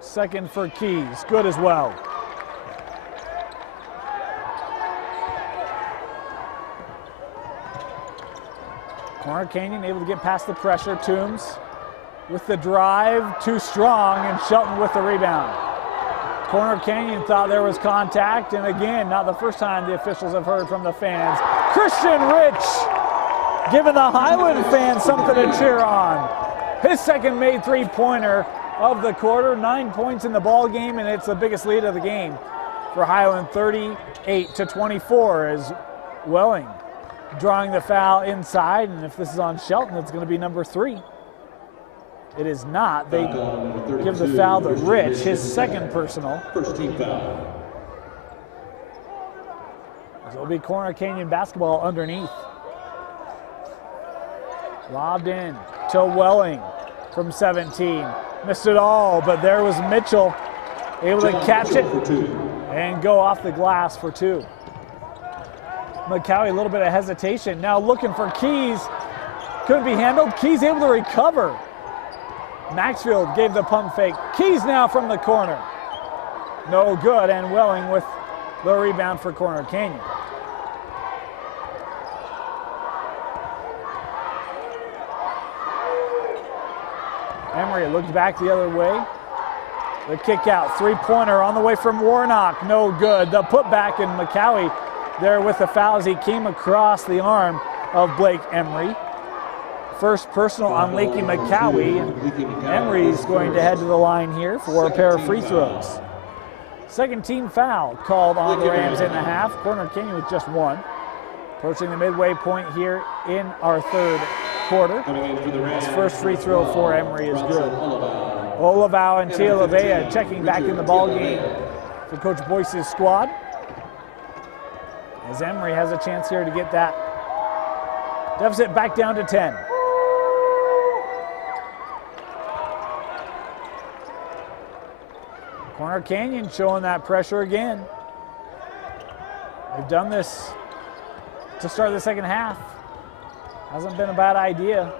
Second for Keys, good as well. Corner Canyon able to get past the pressure. Toombs with the drive, too strong, and Shelton with the rebound. Corner Canyon thought there was contact, and again, not the first time the officials have heard from the fans. Christian Rich giving the Highland fans something to cheer on. His second made three-pointer of the quarter, 9 points in the ball game, and it's the biggest lead of the game for Highland, 38-24, as Welling drawing the foul inside, and if this is on Shelton, it's going to be number 3. It is not. They give the foul to Rich, his second personal. First team foul. It'll be Corner Canyon basketball underneath. Lobbed in to Welling from 17. Missed it all, but there was Mitchell able to catch it and go off the glass for 2. McCowie, a little bit of hesitation. Now looking for Keys. Couldn't be handled. Keys able to recover. Maxfield gave the pump fake. Keys now from the corner. No good, and Welling with the rebound for Corner Canyon. Emery looked back the other way. The kick out, 3-pointer on the way from Warnock, no good. The putback, and McCowie there with the foul as he came across the arm of Blake Emery. First personal on Lakey McCowie. Emery's going to head to the line here for a pair of free throws. Second team foul called on the Rams in the half. Corner Canyon with just 1. Approaching the midway point here in our third quarter. His first free throw for Emery is good. Olivao and Tialavea checking back in the ball game for Coach Boyce's squad. As Emery has a chance here to get that deficit back down to 10. Corner Canyon showing that pressure again. They've done this to start the second half. Hasn't been a bad idea.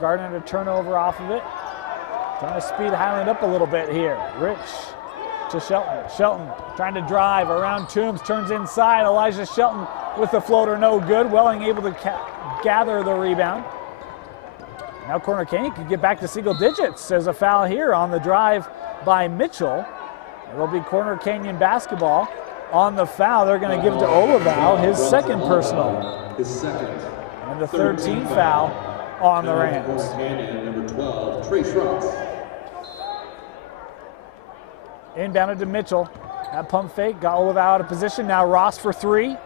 Garnered a turnover off of it. Trying to speed Highland up a little bit here. Rich to Shelton. Shelton trying to drive around Toombs, turns inside. Elijah Shelton with the floater, no good. Welling able to gather the rebound. Now Corner Canyon can get back to single digits. There's a foul here on the drive by Mitchell. It will be Corner Canyon basketball. On the foul, they're going to give to Olivao his second personal. His second. And the third team foul on the Rams. Number 12, Trace Ross. Inbounded to Mitchell. That pump fake got Olivao out of position. Now Ross for 3.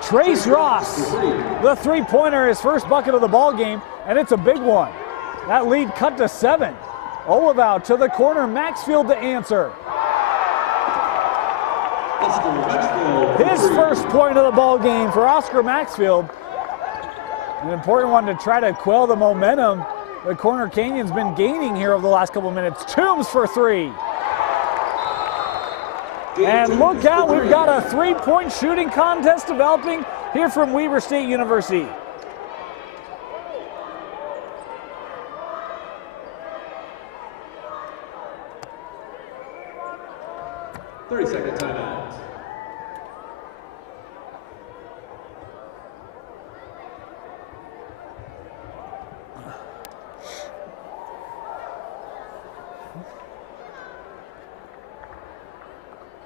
Trace Ross, the 3-pointer, his first bucket of the ball game, and it's a big one. That lead cut to 7. Olivao to the corner, Maxfield to answer. His first point of the ball game for Oscar Maxfield. An important one to try to quell the momentum the Corner Canyon's been gaining here over the last couple of minutes. Toombs for 3. And look out, we've got a 3-point shooting contest developing here from Weber State University. Second timeout.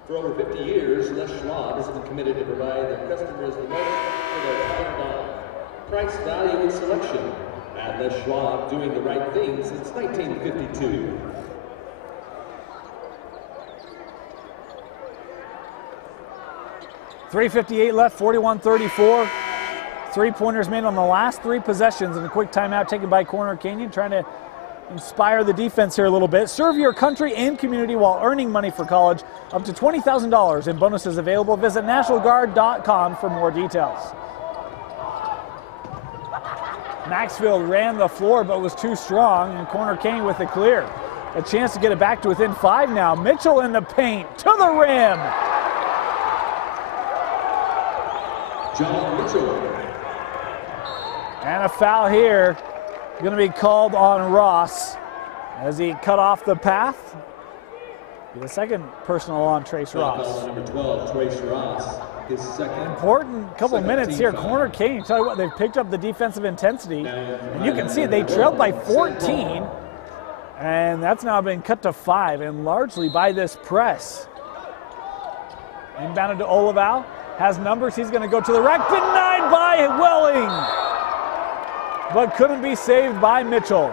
For over 50 years, Les Schwab has been committed to provide their customers the most for their time dollar. Price, value, and selection. At Les Schwab, doing the right thing since 1952. .358 left, 41-34. 3-pointers made on the last 3 possessions, and a quick timeout taken by Corner Canyon, trying to inspire the defense here a little bit. Serve your country and community while earning money for college. Up to $20,000 in bonuses available. Visit nationalguard.com for more details. Maxfield ran the floor but was too strong, and Corner Canyon with the clear. A chance to get it back to within 5 now. Mitchell in the paint to the rim. John Mitchell. And a foul here going to be called on Ross as he cut off the path. The second personal on Trace Ross. Number 12, Trace Ross. His second. Important couple minutes here. Corner Canyon, tell you what, they've picked up the defensive intensity. And you can see it, they trailed by 14. And that's now been cut to 5, and largely by this press. Inbounded to Olivao. Has numbers, he's going to go to the rack, denied by Welling, but couldn't be saved by Mitchell.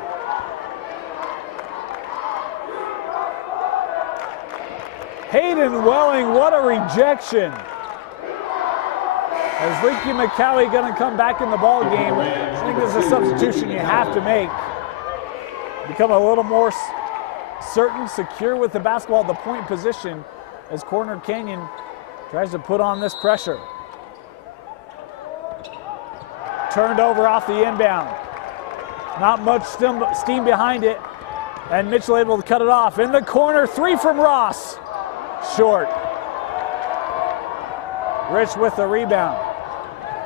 Hayden Welling, what a rejection. As Leaky McCowie going to come back in the ball game, I think this is a substitution you have to make. Become a little more certain, secure with the basketball at the point position as Corner Canyon tries to put on this pressure. Turned over off the inbound. Not much steam behind it. And Mitchell able to cut it off. In the corner, 3 from Ross. Short. Rich with the rebound.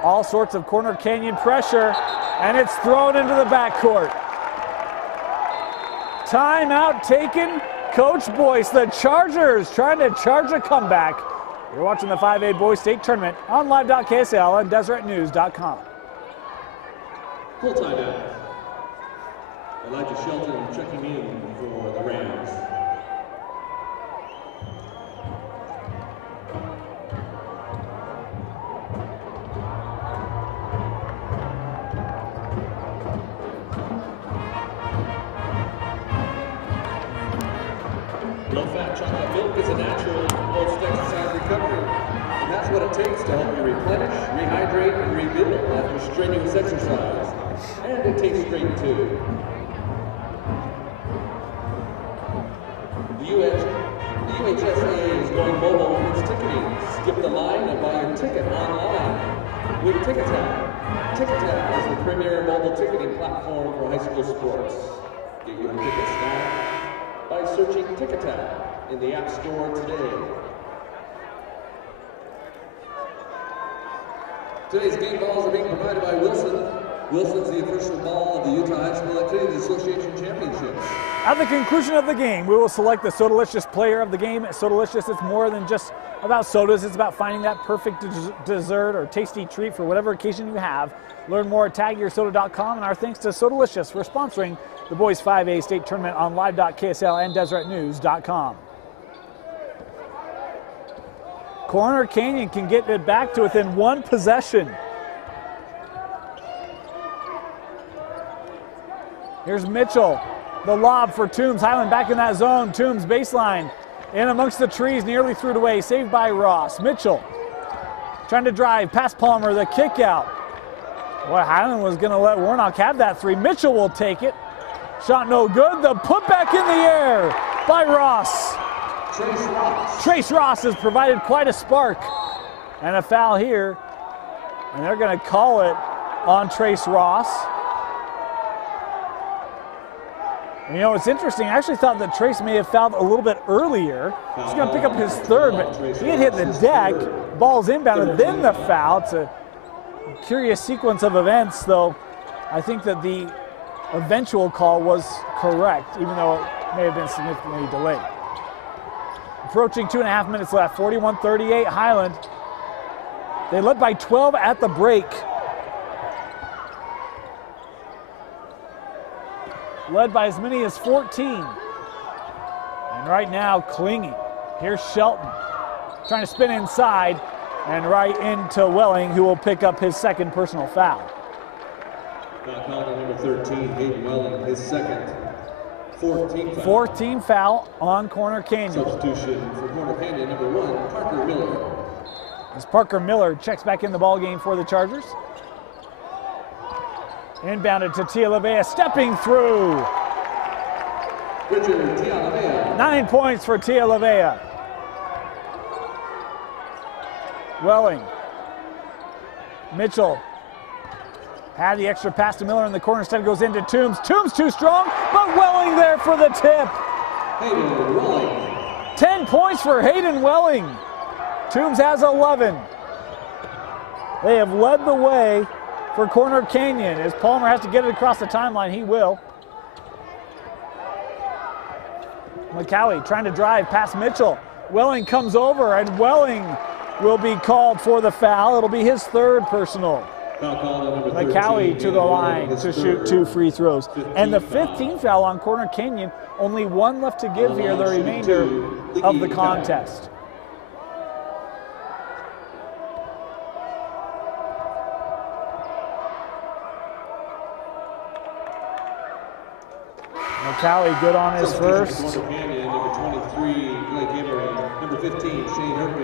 All sorts of Corner Canyon pressure, and it's thrown into the backcourt. Timeout taken. Coach Boyce, the Chargers trying to charge a comeback. You're watching the 5A Boys State Tournament on live.ksl and deseretnews.com. Full timeout. Elijah Shelton checking in for the Rams. Low-fat chocolate milk is a natural post-exercise recovery. And that's what it takes to help you replenish, rehydrate, and rebuild after strenuous exercise. And it tastes great too. The UHSAA is going mobile with its ticketing. Skip the line and buy your ticket online with TicketTap. TicketTap is the premier mobile ticketing platform for high school sports. Get your tickets now by searching TicketTap in the App Store today. Today's game balls are being provided by Wilson. Wilson's the official ball of the Utah High School Activities Association Championships. At the conclusion of the game, we will select the Sodalicious player of the game. At Sodalicious, it's more than just about sodas. It's about finding that perfect dessert or tasty treat for whatever occasion you have. Learn more at tagyoursoda.com, and our thanks to Sodalicious for sponsoring the Boys 5A State Tournament on live.ksl and deseretnews.com. Corner Canyon can get it back to within 1 possession. Here's Mitchell, the lob for Toombs. Highland back in that zone. Toombs baseline, in amongst the trees, nearly threw it away. Saved by Ross. Mitchell trying to drive past Palmer, the kick out. Boy, Highland was going to let Warnock have that 3. Mitchell will take it. Shot no good. The putback in the air by Ross. Trace Ross has provided quite a spark. And a foul here. And they're going to call it on Trace Ross. And you know, it's interesting. I actually thought that Trace may have fouled a little bit earlier. He's going to pick up his 3rd, but he had hit the deck. Ball's inbounded, then the foul. It's a curious sequence of events, though. I think that the eventual call was correct, even though it may have been significantly delayed. Approaching 2.5 minutes left, 41-38 Highland. They led by 12 at the break. Led by as many as 14. And right now, clinging. Here's Shelton, trying to spin inside, and right into Welling, who will pick up his 2nd personal foul. Foul called on number 13, Hayden Welling, his 2nd. 4th team foul on Corner Canyon. Substitution for Corner Canyon, number 1, Parker Miller. As Parker Miller checks back in the ball game for the Chargers. Inbounded to Tialavea, stepping through. Richard Tialavea. 9 points for Tialavea. Welling. Mitchell had the extra pass to Miller in the corner, instead goes into Toombs. Toombs too strong, but Welling there for the tip. Hayden Welling. 10 points for Hayden Welling. Toombs has 11. They have led the way for Corner Canyon. As Palmer has to get it across the timeline, he will. McCowie trying to drive past Mitchell. Welling comes over, and Welling will be called for the foul. It'll be his 3rd personal. McCowie to the line to shoot 2 free throws. And the 5th team foul on Corner Canyon. Only 1 left to give here, the remainder of the contest. McCowie good on his 1st.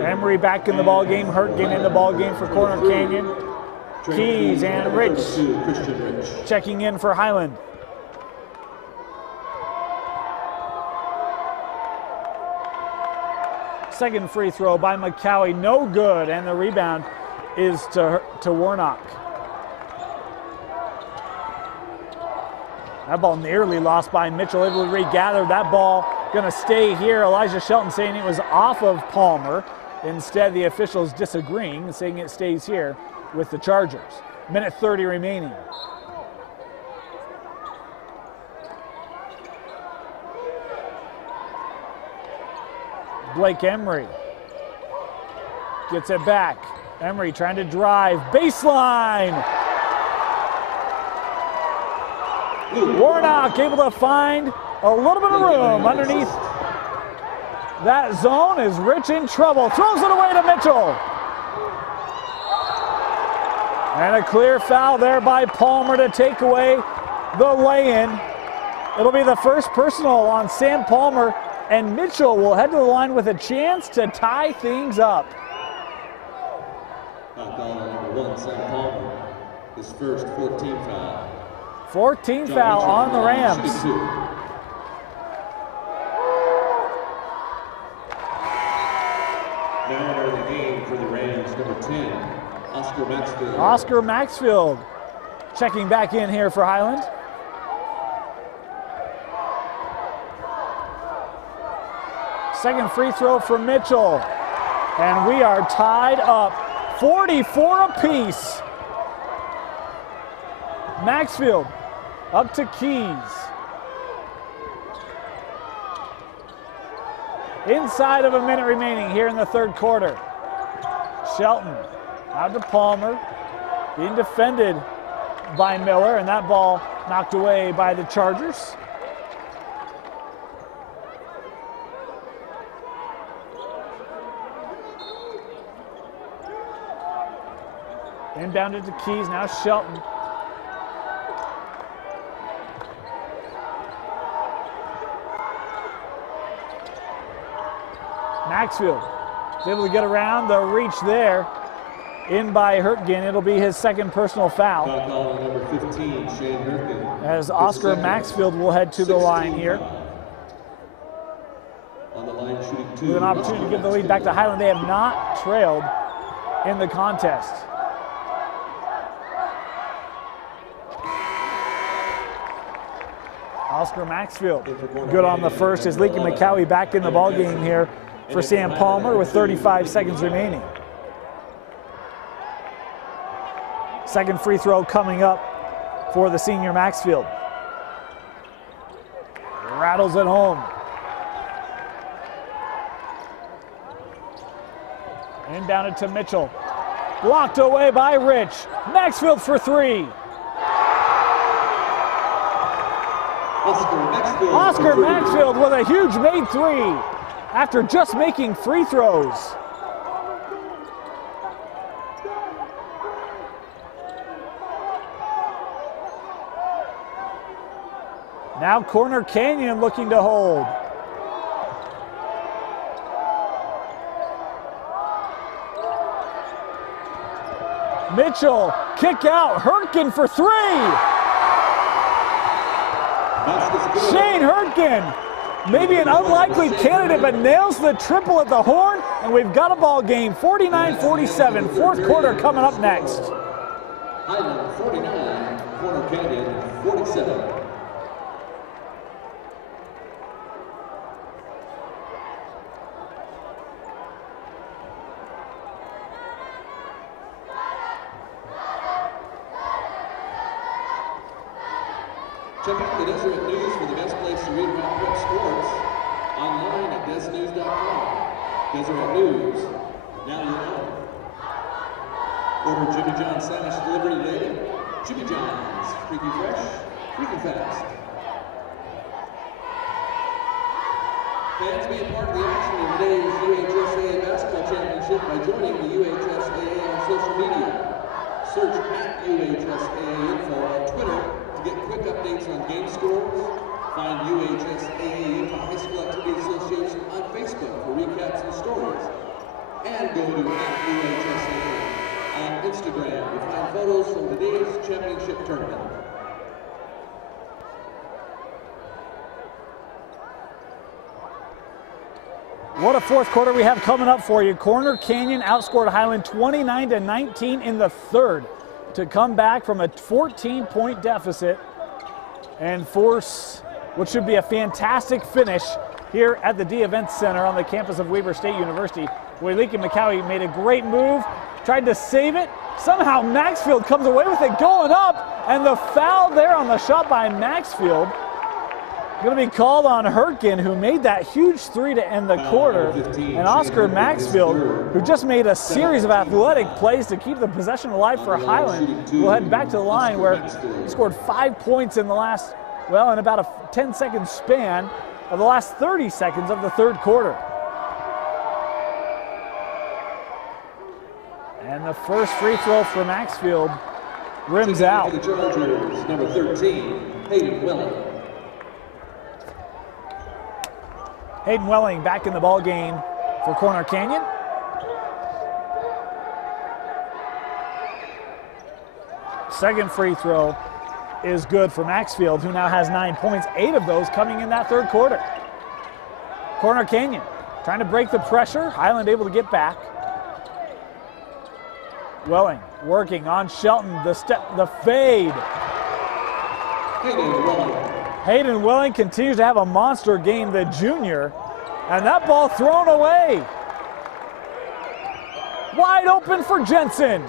Emery back in the ball game. Hurtgen in the ball game for Corner Canyon. Keys and Rich checking in for Highland. Second free throw by McCowie, no good, and the rebound is to Warnock. That ball nearly lost by Mitchell, able to regather. That ball gonna stay here. Elijah Shelton saying it was off of Palmer. Instead, the officials disagreeing, saying it stays here with the Chargers. Minute 30 remaining. Blake Emery gets it back. Emery trying to drive, baseline. Warnock able to find a little bit of room underneath that zone. Is Rich in trouble, throws it away to Mitchell. And a clear foul there by Palmer to take away the lay-in. It'll be the first personal on Sam Palmer, and Mitchell will head to the line with a chance to tie things up. Foul number 1, Sam Palmer, his first 14 foul. 14th foul on the Rams. Now entering the game for the Rams, number 10, Oscar Maxfield. Oscar Maxfield checking back in here for Highland. Second free throw for Mitchell. And we are tied up 44 apiece. Maxfield up to Keys. Inside of a minute remaining here in the third quarter. Shelton out to Palmer, being defended by Miller, and that ball knocked away by the Chargers. Inbounded to Keys, now Shelton. Maxfield is able to get around the reach there. In by Hurtgen, it'll be his second personal foul. Foul number 15, Shane Hurtgen. As Oscar Maxfield will head to the line here. On the line shooting 2. With an opportunity to give the lead back to Highland. They have not trailed in the contest. Oscar Maxfield, good on the first, is Leaky McCowie back in the ballgame here for Sam Palmer with 35 seconds remaining. Second free throw coming up for the senior Maxfield. Rattles it home. Inbounded to Mitchell. Blocked away by Rich. Maxfield for three. Oscar Maxfield with a huge made three after just making free throws. Now Corner Canyon looking to hold. Mitchell, kick out, Hurtgen for three. Shane Hurtgen, maybe an unlikely candidate, but nails the triple at the horn, and we've got a ball game, 49-47, fourth quarter coming up next. Highland 49, Corner Canyon 47. Check out the Deseret News for the best place to read about prep sports online at desnews.com. Deseret News, now you know. Order Jimmy John's sandwich delivery today. Jimmy John's, freaky fresh, freaky fast. Fans be a part of the action in today's UHSAA basketball championship by joining the UHSAA on social media. Search @UHSAA info on Twitter to get quick updates on game scores. Find UHSAA Utah High School Activity Association on Facebook for recaps and stories. And go to @UHSAA on Instagram to find photos from today's championship tournament. What a fourth quarter we have coming up for you. Corner Canyon outscored Highland 29-19 in the third to come back from a 14-point deficit and force what should be a fantastic finish here at the D Event Center on the campus of Weber State University, where Leaky McCowie made a great move, tried to save it. Somehow Maxfield comes away with it going up, and the foul there on the shot by Maxfield going to be called on Hertgen, who made that huge three to end the quarter. And Oscar Maxfield, who just made a series of athletic plays to keep the possession alive for Highland, will head back to the line where he scored 5 points in the last, well, in about a 10-second span of the last 30 seconds of the third quarter. And the first free throw for Maxfield rims out. For the Chargers, number 13, Hayden Welling. Hayden Welling back in the ball game for Corner Canyon. Second free throw is good for Maxfield, who now has 9 points, 8 of those coming in that third quarter. Corner Canyon trying to break the pressure. Highland able to get back. Welling working on Shelton, the fade. Hayden Welling continues to have a monster game, the junior, and that ball thrown away. Wide open for Jensen.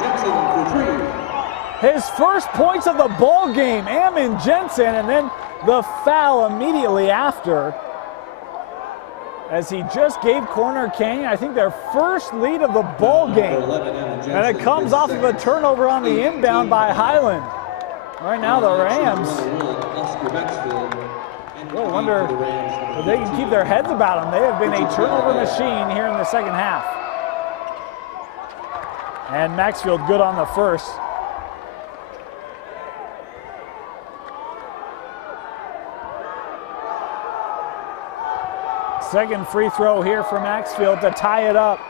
Jensen for three. His first points of the ball game, Ammon Jensen, and then the foul immediately after, as he just gave Corner Canyon, I think, their first lead of the ball game. And it comes off of a turnover on the inbound by Highland. Right now the Rams, I wonder if they can keep their heads about them. They have been a turnover machine here in the second half. And Maxfield good on the first. Second free throw here for Maxfield to tie it up.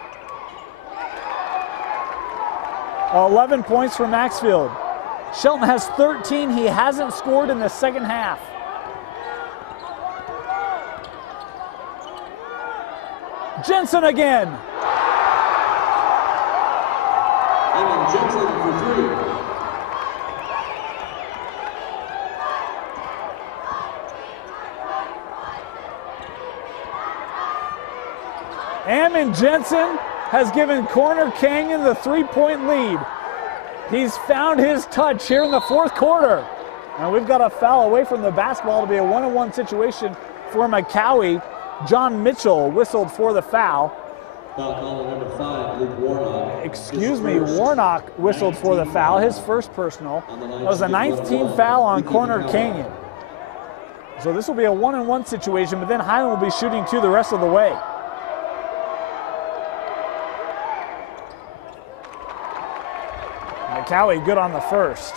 11 points for Maxfield. Shelton has 13. He hasn't scored in the second half. Jensen again. And Jensen for three. Ammon Jensen has given Corner Canyon the 3-point lead. He's found his touch here in the fourth quarter. And we've got a foul away from the basketball to be a 1-on-1 situation for McCowie. John Mitchell whistled for the foul. Foul call number 5, Luke Warnock. Excuse me, Warnock whistled for the foul, his first personal. That was a 9th team foul on Corner Canyon. So this will be a 1-on-1 situation, but then Highland will be shooting two the rest of the way. McCowie good on the first.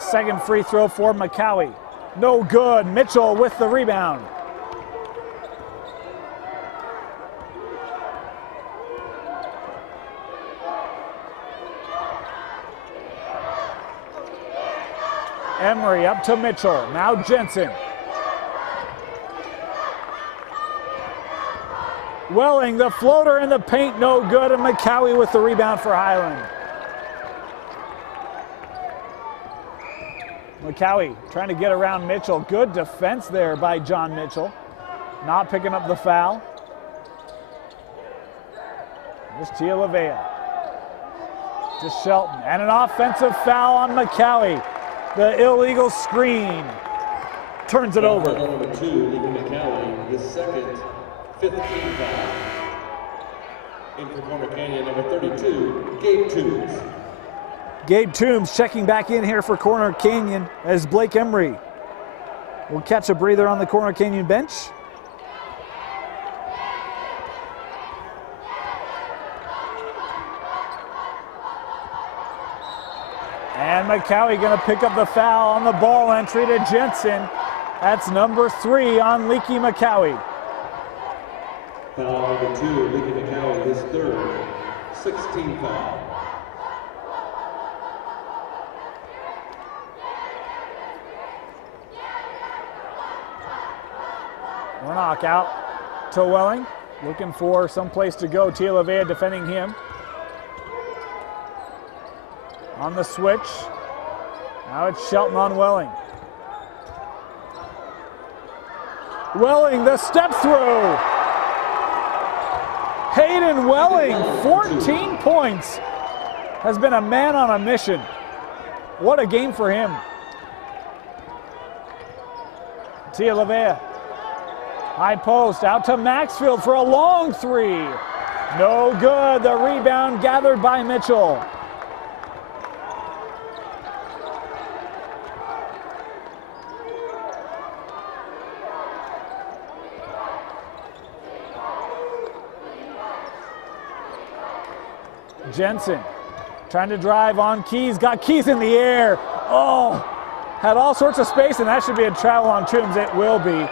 Second free throw for McCowie. No good. Mitchell with the rebound. Emery up to Mitchell. Now Jensen. Welling, the floater in the paint, no good, and McCowie with the rebound for Highland. McCowie trying to get around Mitchell. Good defense there by John Mitchell. Not picking up the foul. Here's Tia Lavea to Shelton, and an offensive foul on McCowie. The illegal screen turns it over. Number 2, Leaky McCowie, his second, 5th team foul. In for Corner Canyon, number 32, Gabe Toombs. Gabe Toombs checking back in here for Corner Canyon as Blake Emery will catch a breather on the Corner Canyon bench. And McCowie going to pick up the foul on the ball entry to Jensen. That's number 3 on Leaky McCowie. Foul number 2, Leaky McCowie, his third, 16th foul. Warnock out to Welling, looking for some place to go. Tialavea defending him. On the switch. Now it's Shelton on Welling. Welling, the step through. Hayden Welling, 14 points. Has been a man on a mission. What a game for him. Tialavea. High post, out to Maxfield for a long three. No good, the rebound gathered by Mitchell. Jensen trying to drive on Keys, got Keys in the air. Oh, had all sorts of space, and that should be a travel on Toombs. It will be.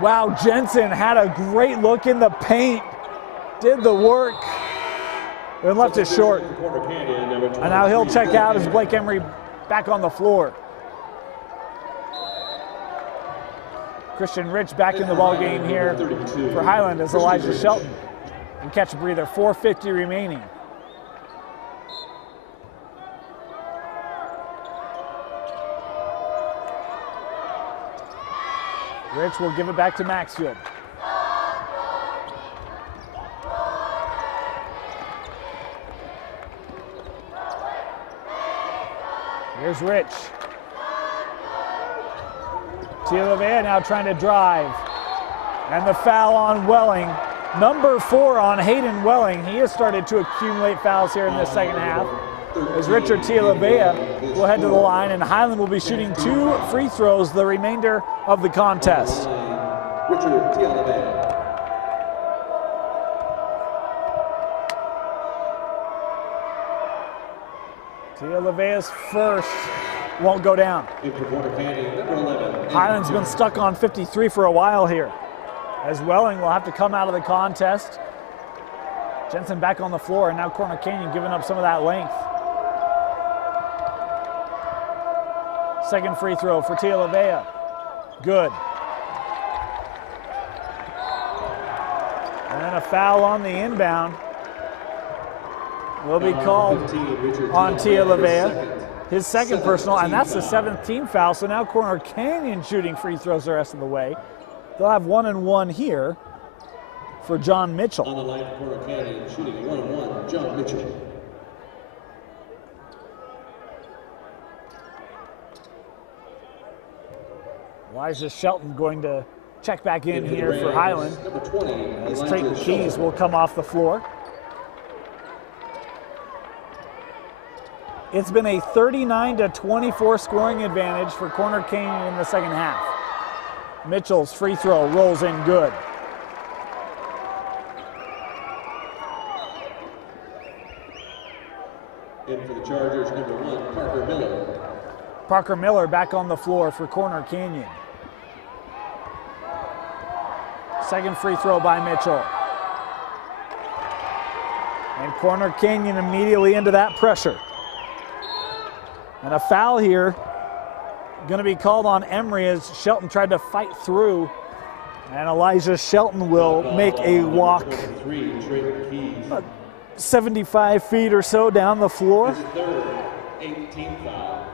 Wow, Jensen had a great look in the paint, did the work, and left it short. And now he'll check out as Blake Emery back on the floor. Christian Rich back in the ball game here for Highland as Elijah Shelton can catch a breather. 4:50 remaining. Rich will give it back to Maxfield. Here's Rich. Tialavea now trying to drive. And the foul on Welling. Number 4 on Hayden Welling. He has started to accumulate fouls here in the second half. As Richard Tialavea will head to the line, and Highland will be shooting 2 free throws the remainder of the contest. Richard Tialavea. Tialavea's first won't go down. Highland's been stuck on 53 for a while here, as Welling will have to come out of the contest. Jensen back on the floor, and now Corner Canyon giving up some of that length. Second free throw for Tialavea. Good. And then a foul on the inbound will be called on Tialavea. His second personal, and that's the 7th team foul. So now Corner Canyon shooting free throws the rest of the way. They'll have 1 and 1 here for John Mitchell. On the line for Corner Canyon, shooting 1 and 1, John Mitchell. Elijah Shelton going to check back in here for Highland. As Clayton Keys will come off the floor. It's been a 39-24 scoring advantage for Corner Canyon in the second half. Mitchell's free throw rolls in good. In for the Chargers, number 1, Parker Miller. Parker Miller back on the floor for Corner Canyon. Second free throw by Mitchell. And Corner Canyon immediately into that pressure. And a foul here going to be called on Emery as Shelton tried to fight through. And Elijah Shelton will make a walk 75 feet or so down the floor. His third 18th foul.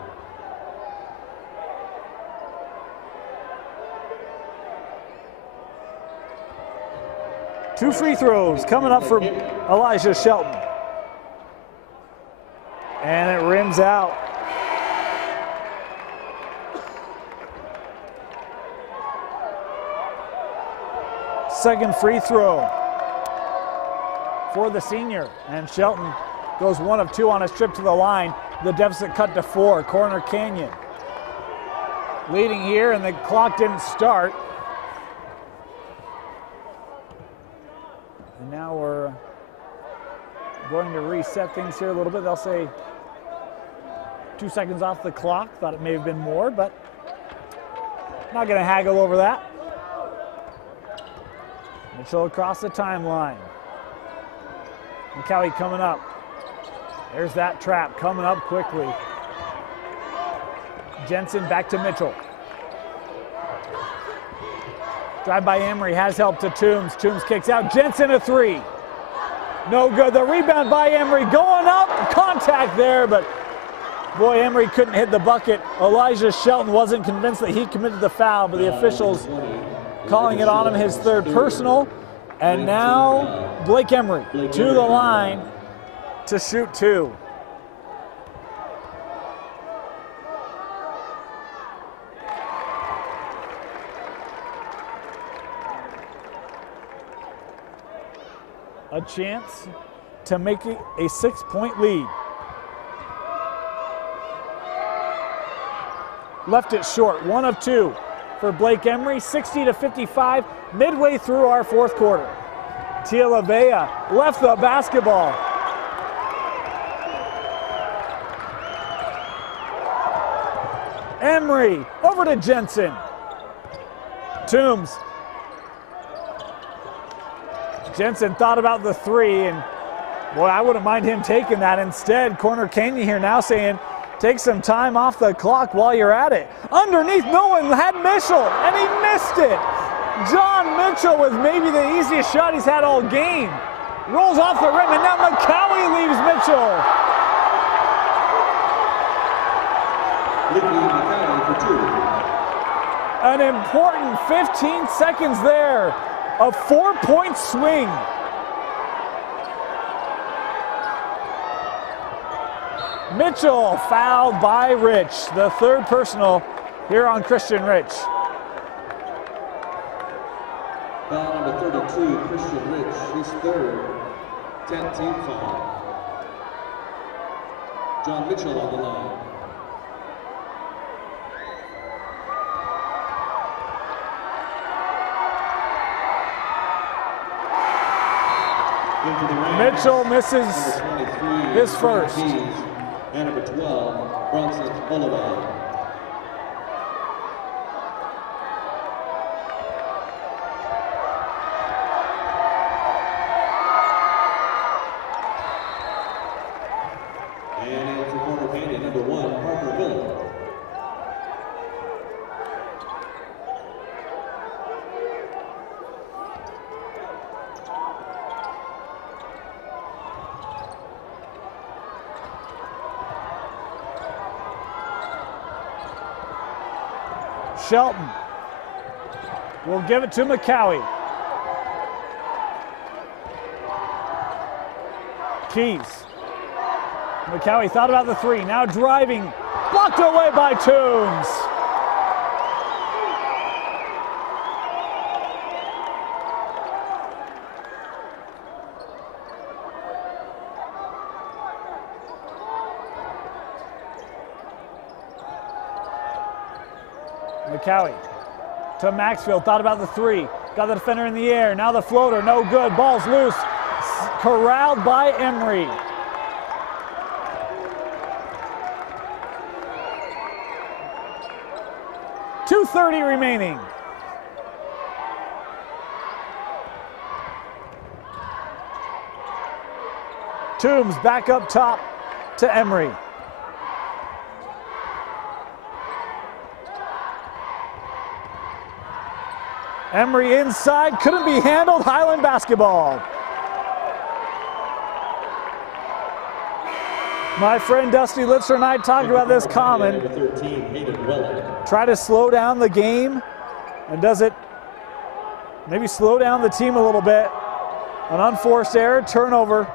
Two free throws coming up for Elijah Shelton. And it rims out. Second free throw for the senior. And Shelton goes 1 of 2 on his trip to the line. The deficit cut to 4. Corner Canyon leading here, and the clock didn't start. And now we're going to reset things here a little bit. They'll say 2 seconds off the clock. Thought it may have been more, but not going to haggle over that. Mitchell across the timeline. McCallie coming up. There's that trap coming up quickly. Jensen back to Mitchell. Drive by Emery has help to Toombs. Toombs kicks out. Jensen a three. No good. The rebound by Emery going up. Contact there, but boy, Emery couldn't hit the bucket. Elijah Shelton wasn't convinced that he committed the foul, but the officials calling it on him, his third personal. And now Blake Emery to the line to shoot two. A chance to make it a 6-point lead. Left it short, 1 of 2 for Blake Emery, 60-55, midway through our fourth quarter. Tia Lavea left the basketball. Emery over to Jensen. Toombs. Jensen thought about the three, and boy, I wouldn't mind him taking that. Instead, Corner Canyon here now saying, take some time off the clock while you're at it. Underneath, no one had Mitchell, and he missed it. John Mitchell with maybe the easiest shot he's had all game. Rolls off the rim, and now McCowie leaves Mitchell. An important 15 seconds there. A 4-point swing. Mitchell fouled by Rich, the third personal here on Christian Rich. Foul number 32, Christian Rich, his third, 10-team foul. John Mitchell on the line. Mitchell misses his first. And number 12, Bronson Holloway. And it's a corner painted, number 1, Parker Miller. Shelton will give it to McCowie. Keys. McCowie thought about the three, now driving, blocked away by Toombs. McCowie to Maxfield, thought about the three, got the defender in the air, now the floater, no good, ball's loose, corralled by Emery. .230 remaining. Toombs back up top to Emery. Emery inside, couldn't be handled, Highland basketball. My friend Dusty Litzer and I talked about this common. Try to slow down the game, and does it maybe slow down the team a little bit. An unforced error, turnover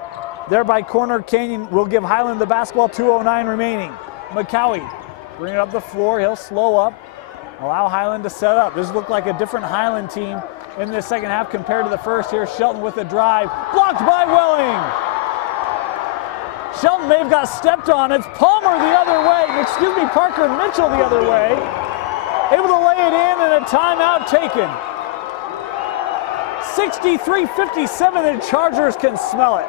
there by Corner Canyon will give Highland the basketball, 2:09 remaining. McCowie bring it up the floor, he'll slow up. Allow Highland to set up. This looked like a different Highland team in this second half compared to the first. Here, Shelton with a drive. Blocked by Welling. Shelton may have got stepped on. It's Palmer the other way. Excuse me, Parker Mitchell the other way. Able to lay it in and a timeout taken. 63-57, the Chargers can smell it.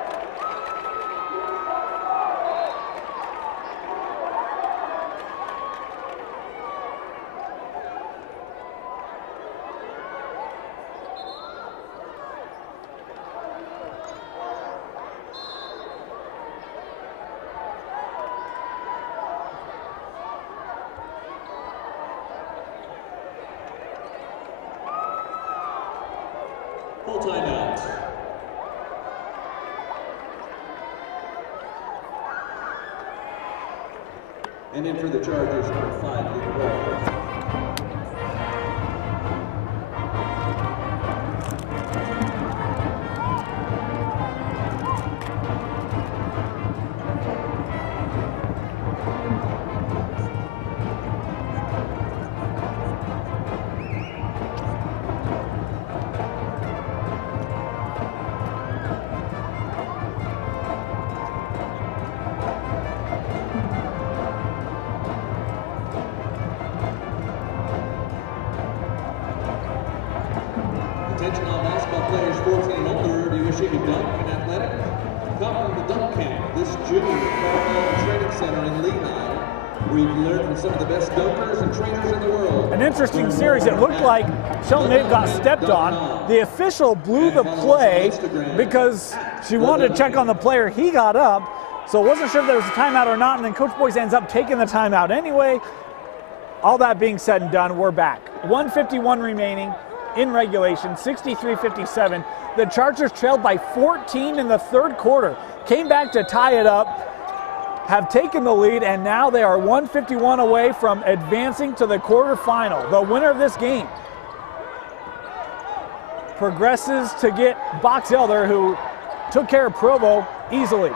Full timeout. And in for the Chargers, number 5, Luke Ball. Attention all basketball players 14 and older. Do you wish you could dunk in athletic? Come to the dunk camp this June at Carmel Training Center in Lehigh, where you can learn from some of the best dunkers and trainers in the world. An interesting series. It looked like Shelton got stepped on. The official blew the play because she wanted to check on the player. He got up, so wasn't sure if there was a timeout or not, and then Coach Boyce ends up taking the timeout anyway. All that being said and done, we're back. 1:51 remaining in regulation, 63-57. The Chargers trailed by 14 in the third quarter, came back to tie it up, have taken the lead, and now they are 151 away from advancing to the quarterfinal. The winner of this game progresses to get Box Elder, who took care of Provo easily.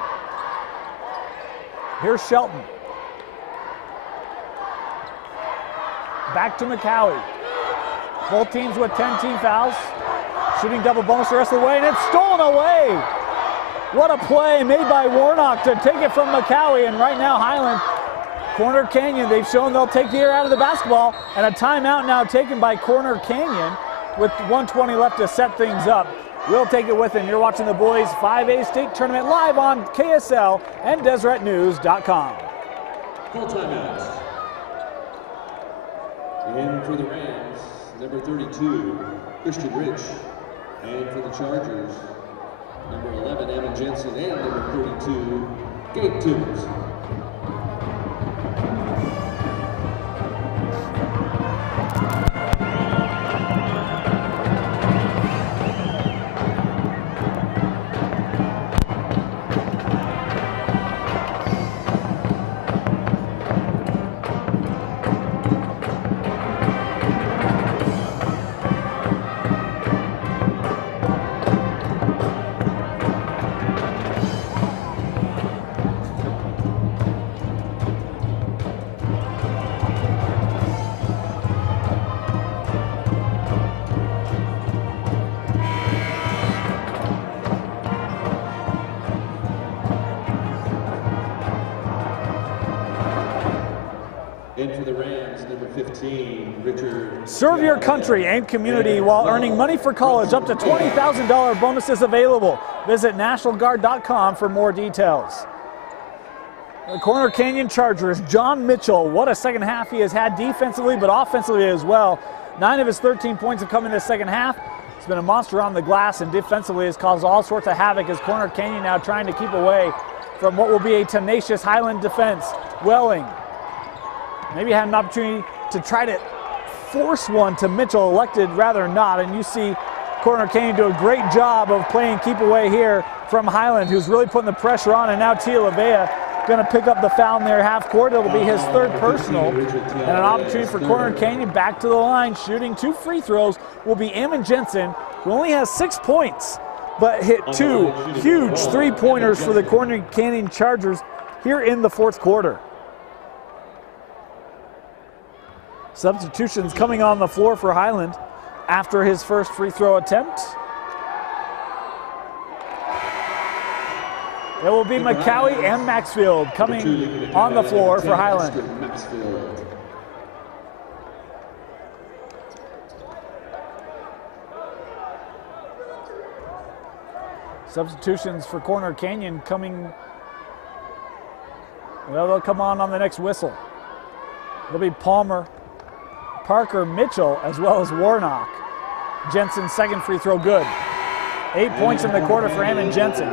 Here's Shelton. Back to McCowie. Both teams with 10 team fouls. Shooting double bonus the rest of the way, and it's stolen away. What a play made by Warnock to take it from McCowie, and right now Highland, Corner Canyon, they've shown they'll take the air out of the basketball, and a timeout now taken by Corner Canyon with 1:20 left to set things up. We'll take it with him. You're watching the boys 5A state tournament live on KSL and DeseretNews.com. Full timeout. In for the Rams, number 32, Christian Rich. And for the Chargers, number 11, Evan Jensen, and number 32, Gabe Toombs. For the Rams, number 15, Richard. Serve your country and community while earning money for college. Up to $20,000 bonuses available. Visit NationalGuard.com for more details. The Corner Canyon Chargers, John Mitchell. What a second half he has had defensively, but offensively as well. 9 of his 13 points have come in the second half. He's been a monster on the glass, and defensively has caused all sorts of havoc as Corner Canyon now trying to keep away from what will be a tenacious Highland defense. Welling maybe had an opportunity to try to force one to Mitchell, elected rather not, and you see Corner Canyon do a great job of playing keep away here from Highland, who's really putting the pressure on, and now Tia Lavea going to pick up the foul in their half court. It'll be his third personal, and an opportunity for Corner Canyon back to the line, shooting 2 free throws will be Eamon Jensen, who only has 6 points, but hit 2 huge 3-pointers for the Corner Canyon Chargers here in the fourth quarter. Substitutions coming on the floor for Highland after his first free throw attempt. It will be McCowie and Maxfield coming on the floor for Highland. Substitutions for Corner Canyon coming, well, they'll come on the next whistle. It'll be Palmer, Parker, Mitchell, as well as Warnock. Jensen's second free throw good. 8 points in the quarter for Eamon Jensen.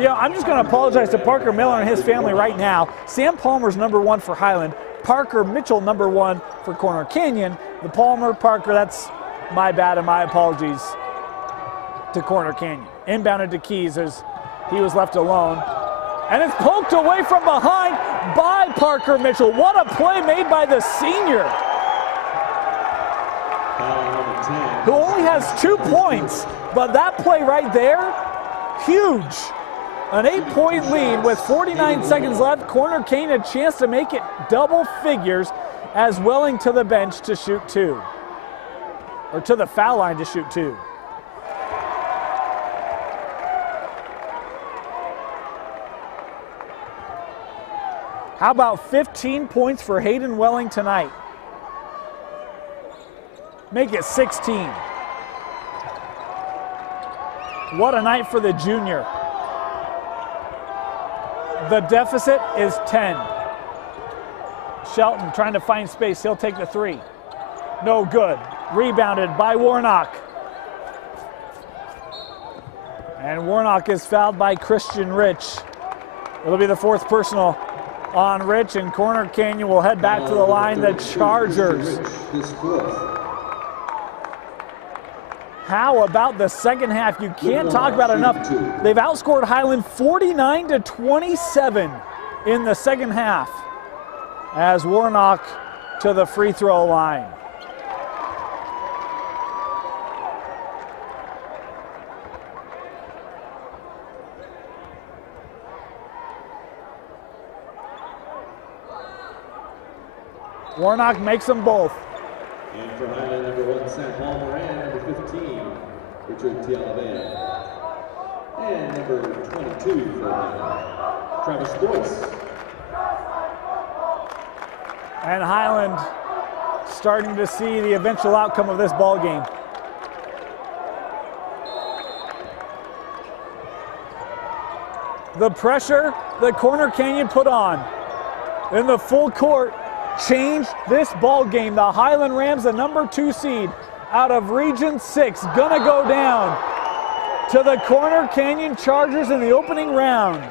You know, I'm just going to apologize to Parker Miller and his family right now. Sam Palmer's number 1 for Highland. Parker Mitchell number 1 for Corner Canyon. The Palmer, Parker, that's my bad and my apologies to Corner Canyon. Inbounded to Keys as he was left alone. And it's poked away from behind by Parker Mitchell. What a play made by the senior, who only has 2 points. But that play right there, huge. An 8-point lead with 49 seconds left. Corner Canyon a chance to make it double figures as Welling to the bench to shoot 2. Or to the foul line to shoot 2. How about 15 points for Hayden Welling tonight? Make it 16. What a night for the junior. The deficit is 10. Shelton trying to find space. He'll take the 3. No good. Rebounded by Warnock. And Warnock is fouled by Christian Rich. It'll be the 4th personal on Rich, and Corner Canyon will head back to the line. The Chargers. How about the second half? You can't talk about it enough. They've outscored Highland 49-27 in the second half as Warnock to the free throw line. Warnock makes them both. And for Highland, number 1, St. Paul Moran, number 15, Richard Tialavea. And number 22 for Highland, Travis Boyce. And Highland starting to see the eventual outcome of this ball game. The pressure that Corner Canyon put on in the full court changed this ball game. The Highland Rams, the number 2 seed out of Region 6, gonna go down to the Corner Canyon Chargers in the opening round.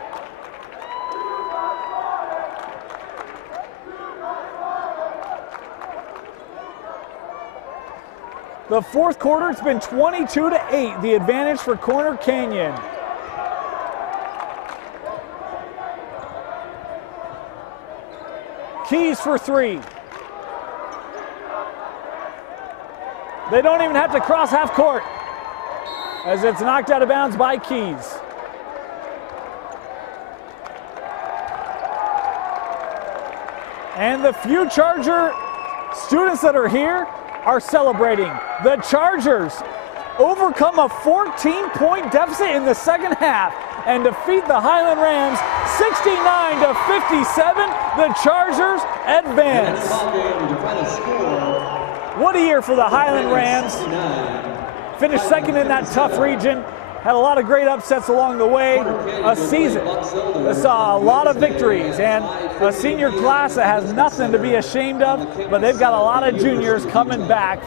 The 4th quarter, it's been 22-8, the advantage for Corner Canyon. Keys for 3. They don't even have to cross half court as it's knocked out of bounds by Keys. And the few Charger students that are here are celebrating. The Chargers overcome a 14-point deficit in the second half and defeat the Highland Rams 69-57. The Chargers advance. What a year for the Highland Rams. Finished second in that tough region. Had a lot of great upsets along the way. A season that saw a lot of victories and a senior class that has nothing to be ashamed of, but they've got a lot of juniors coming back for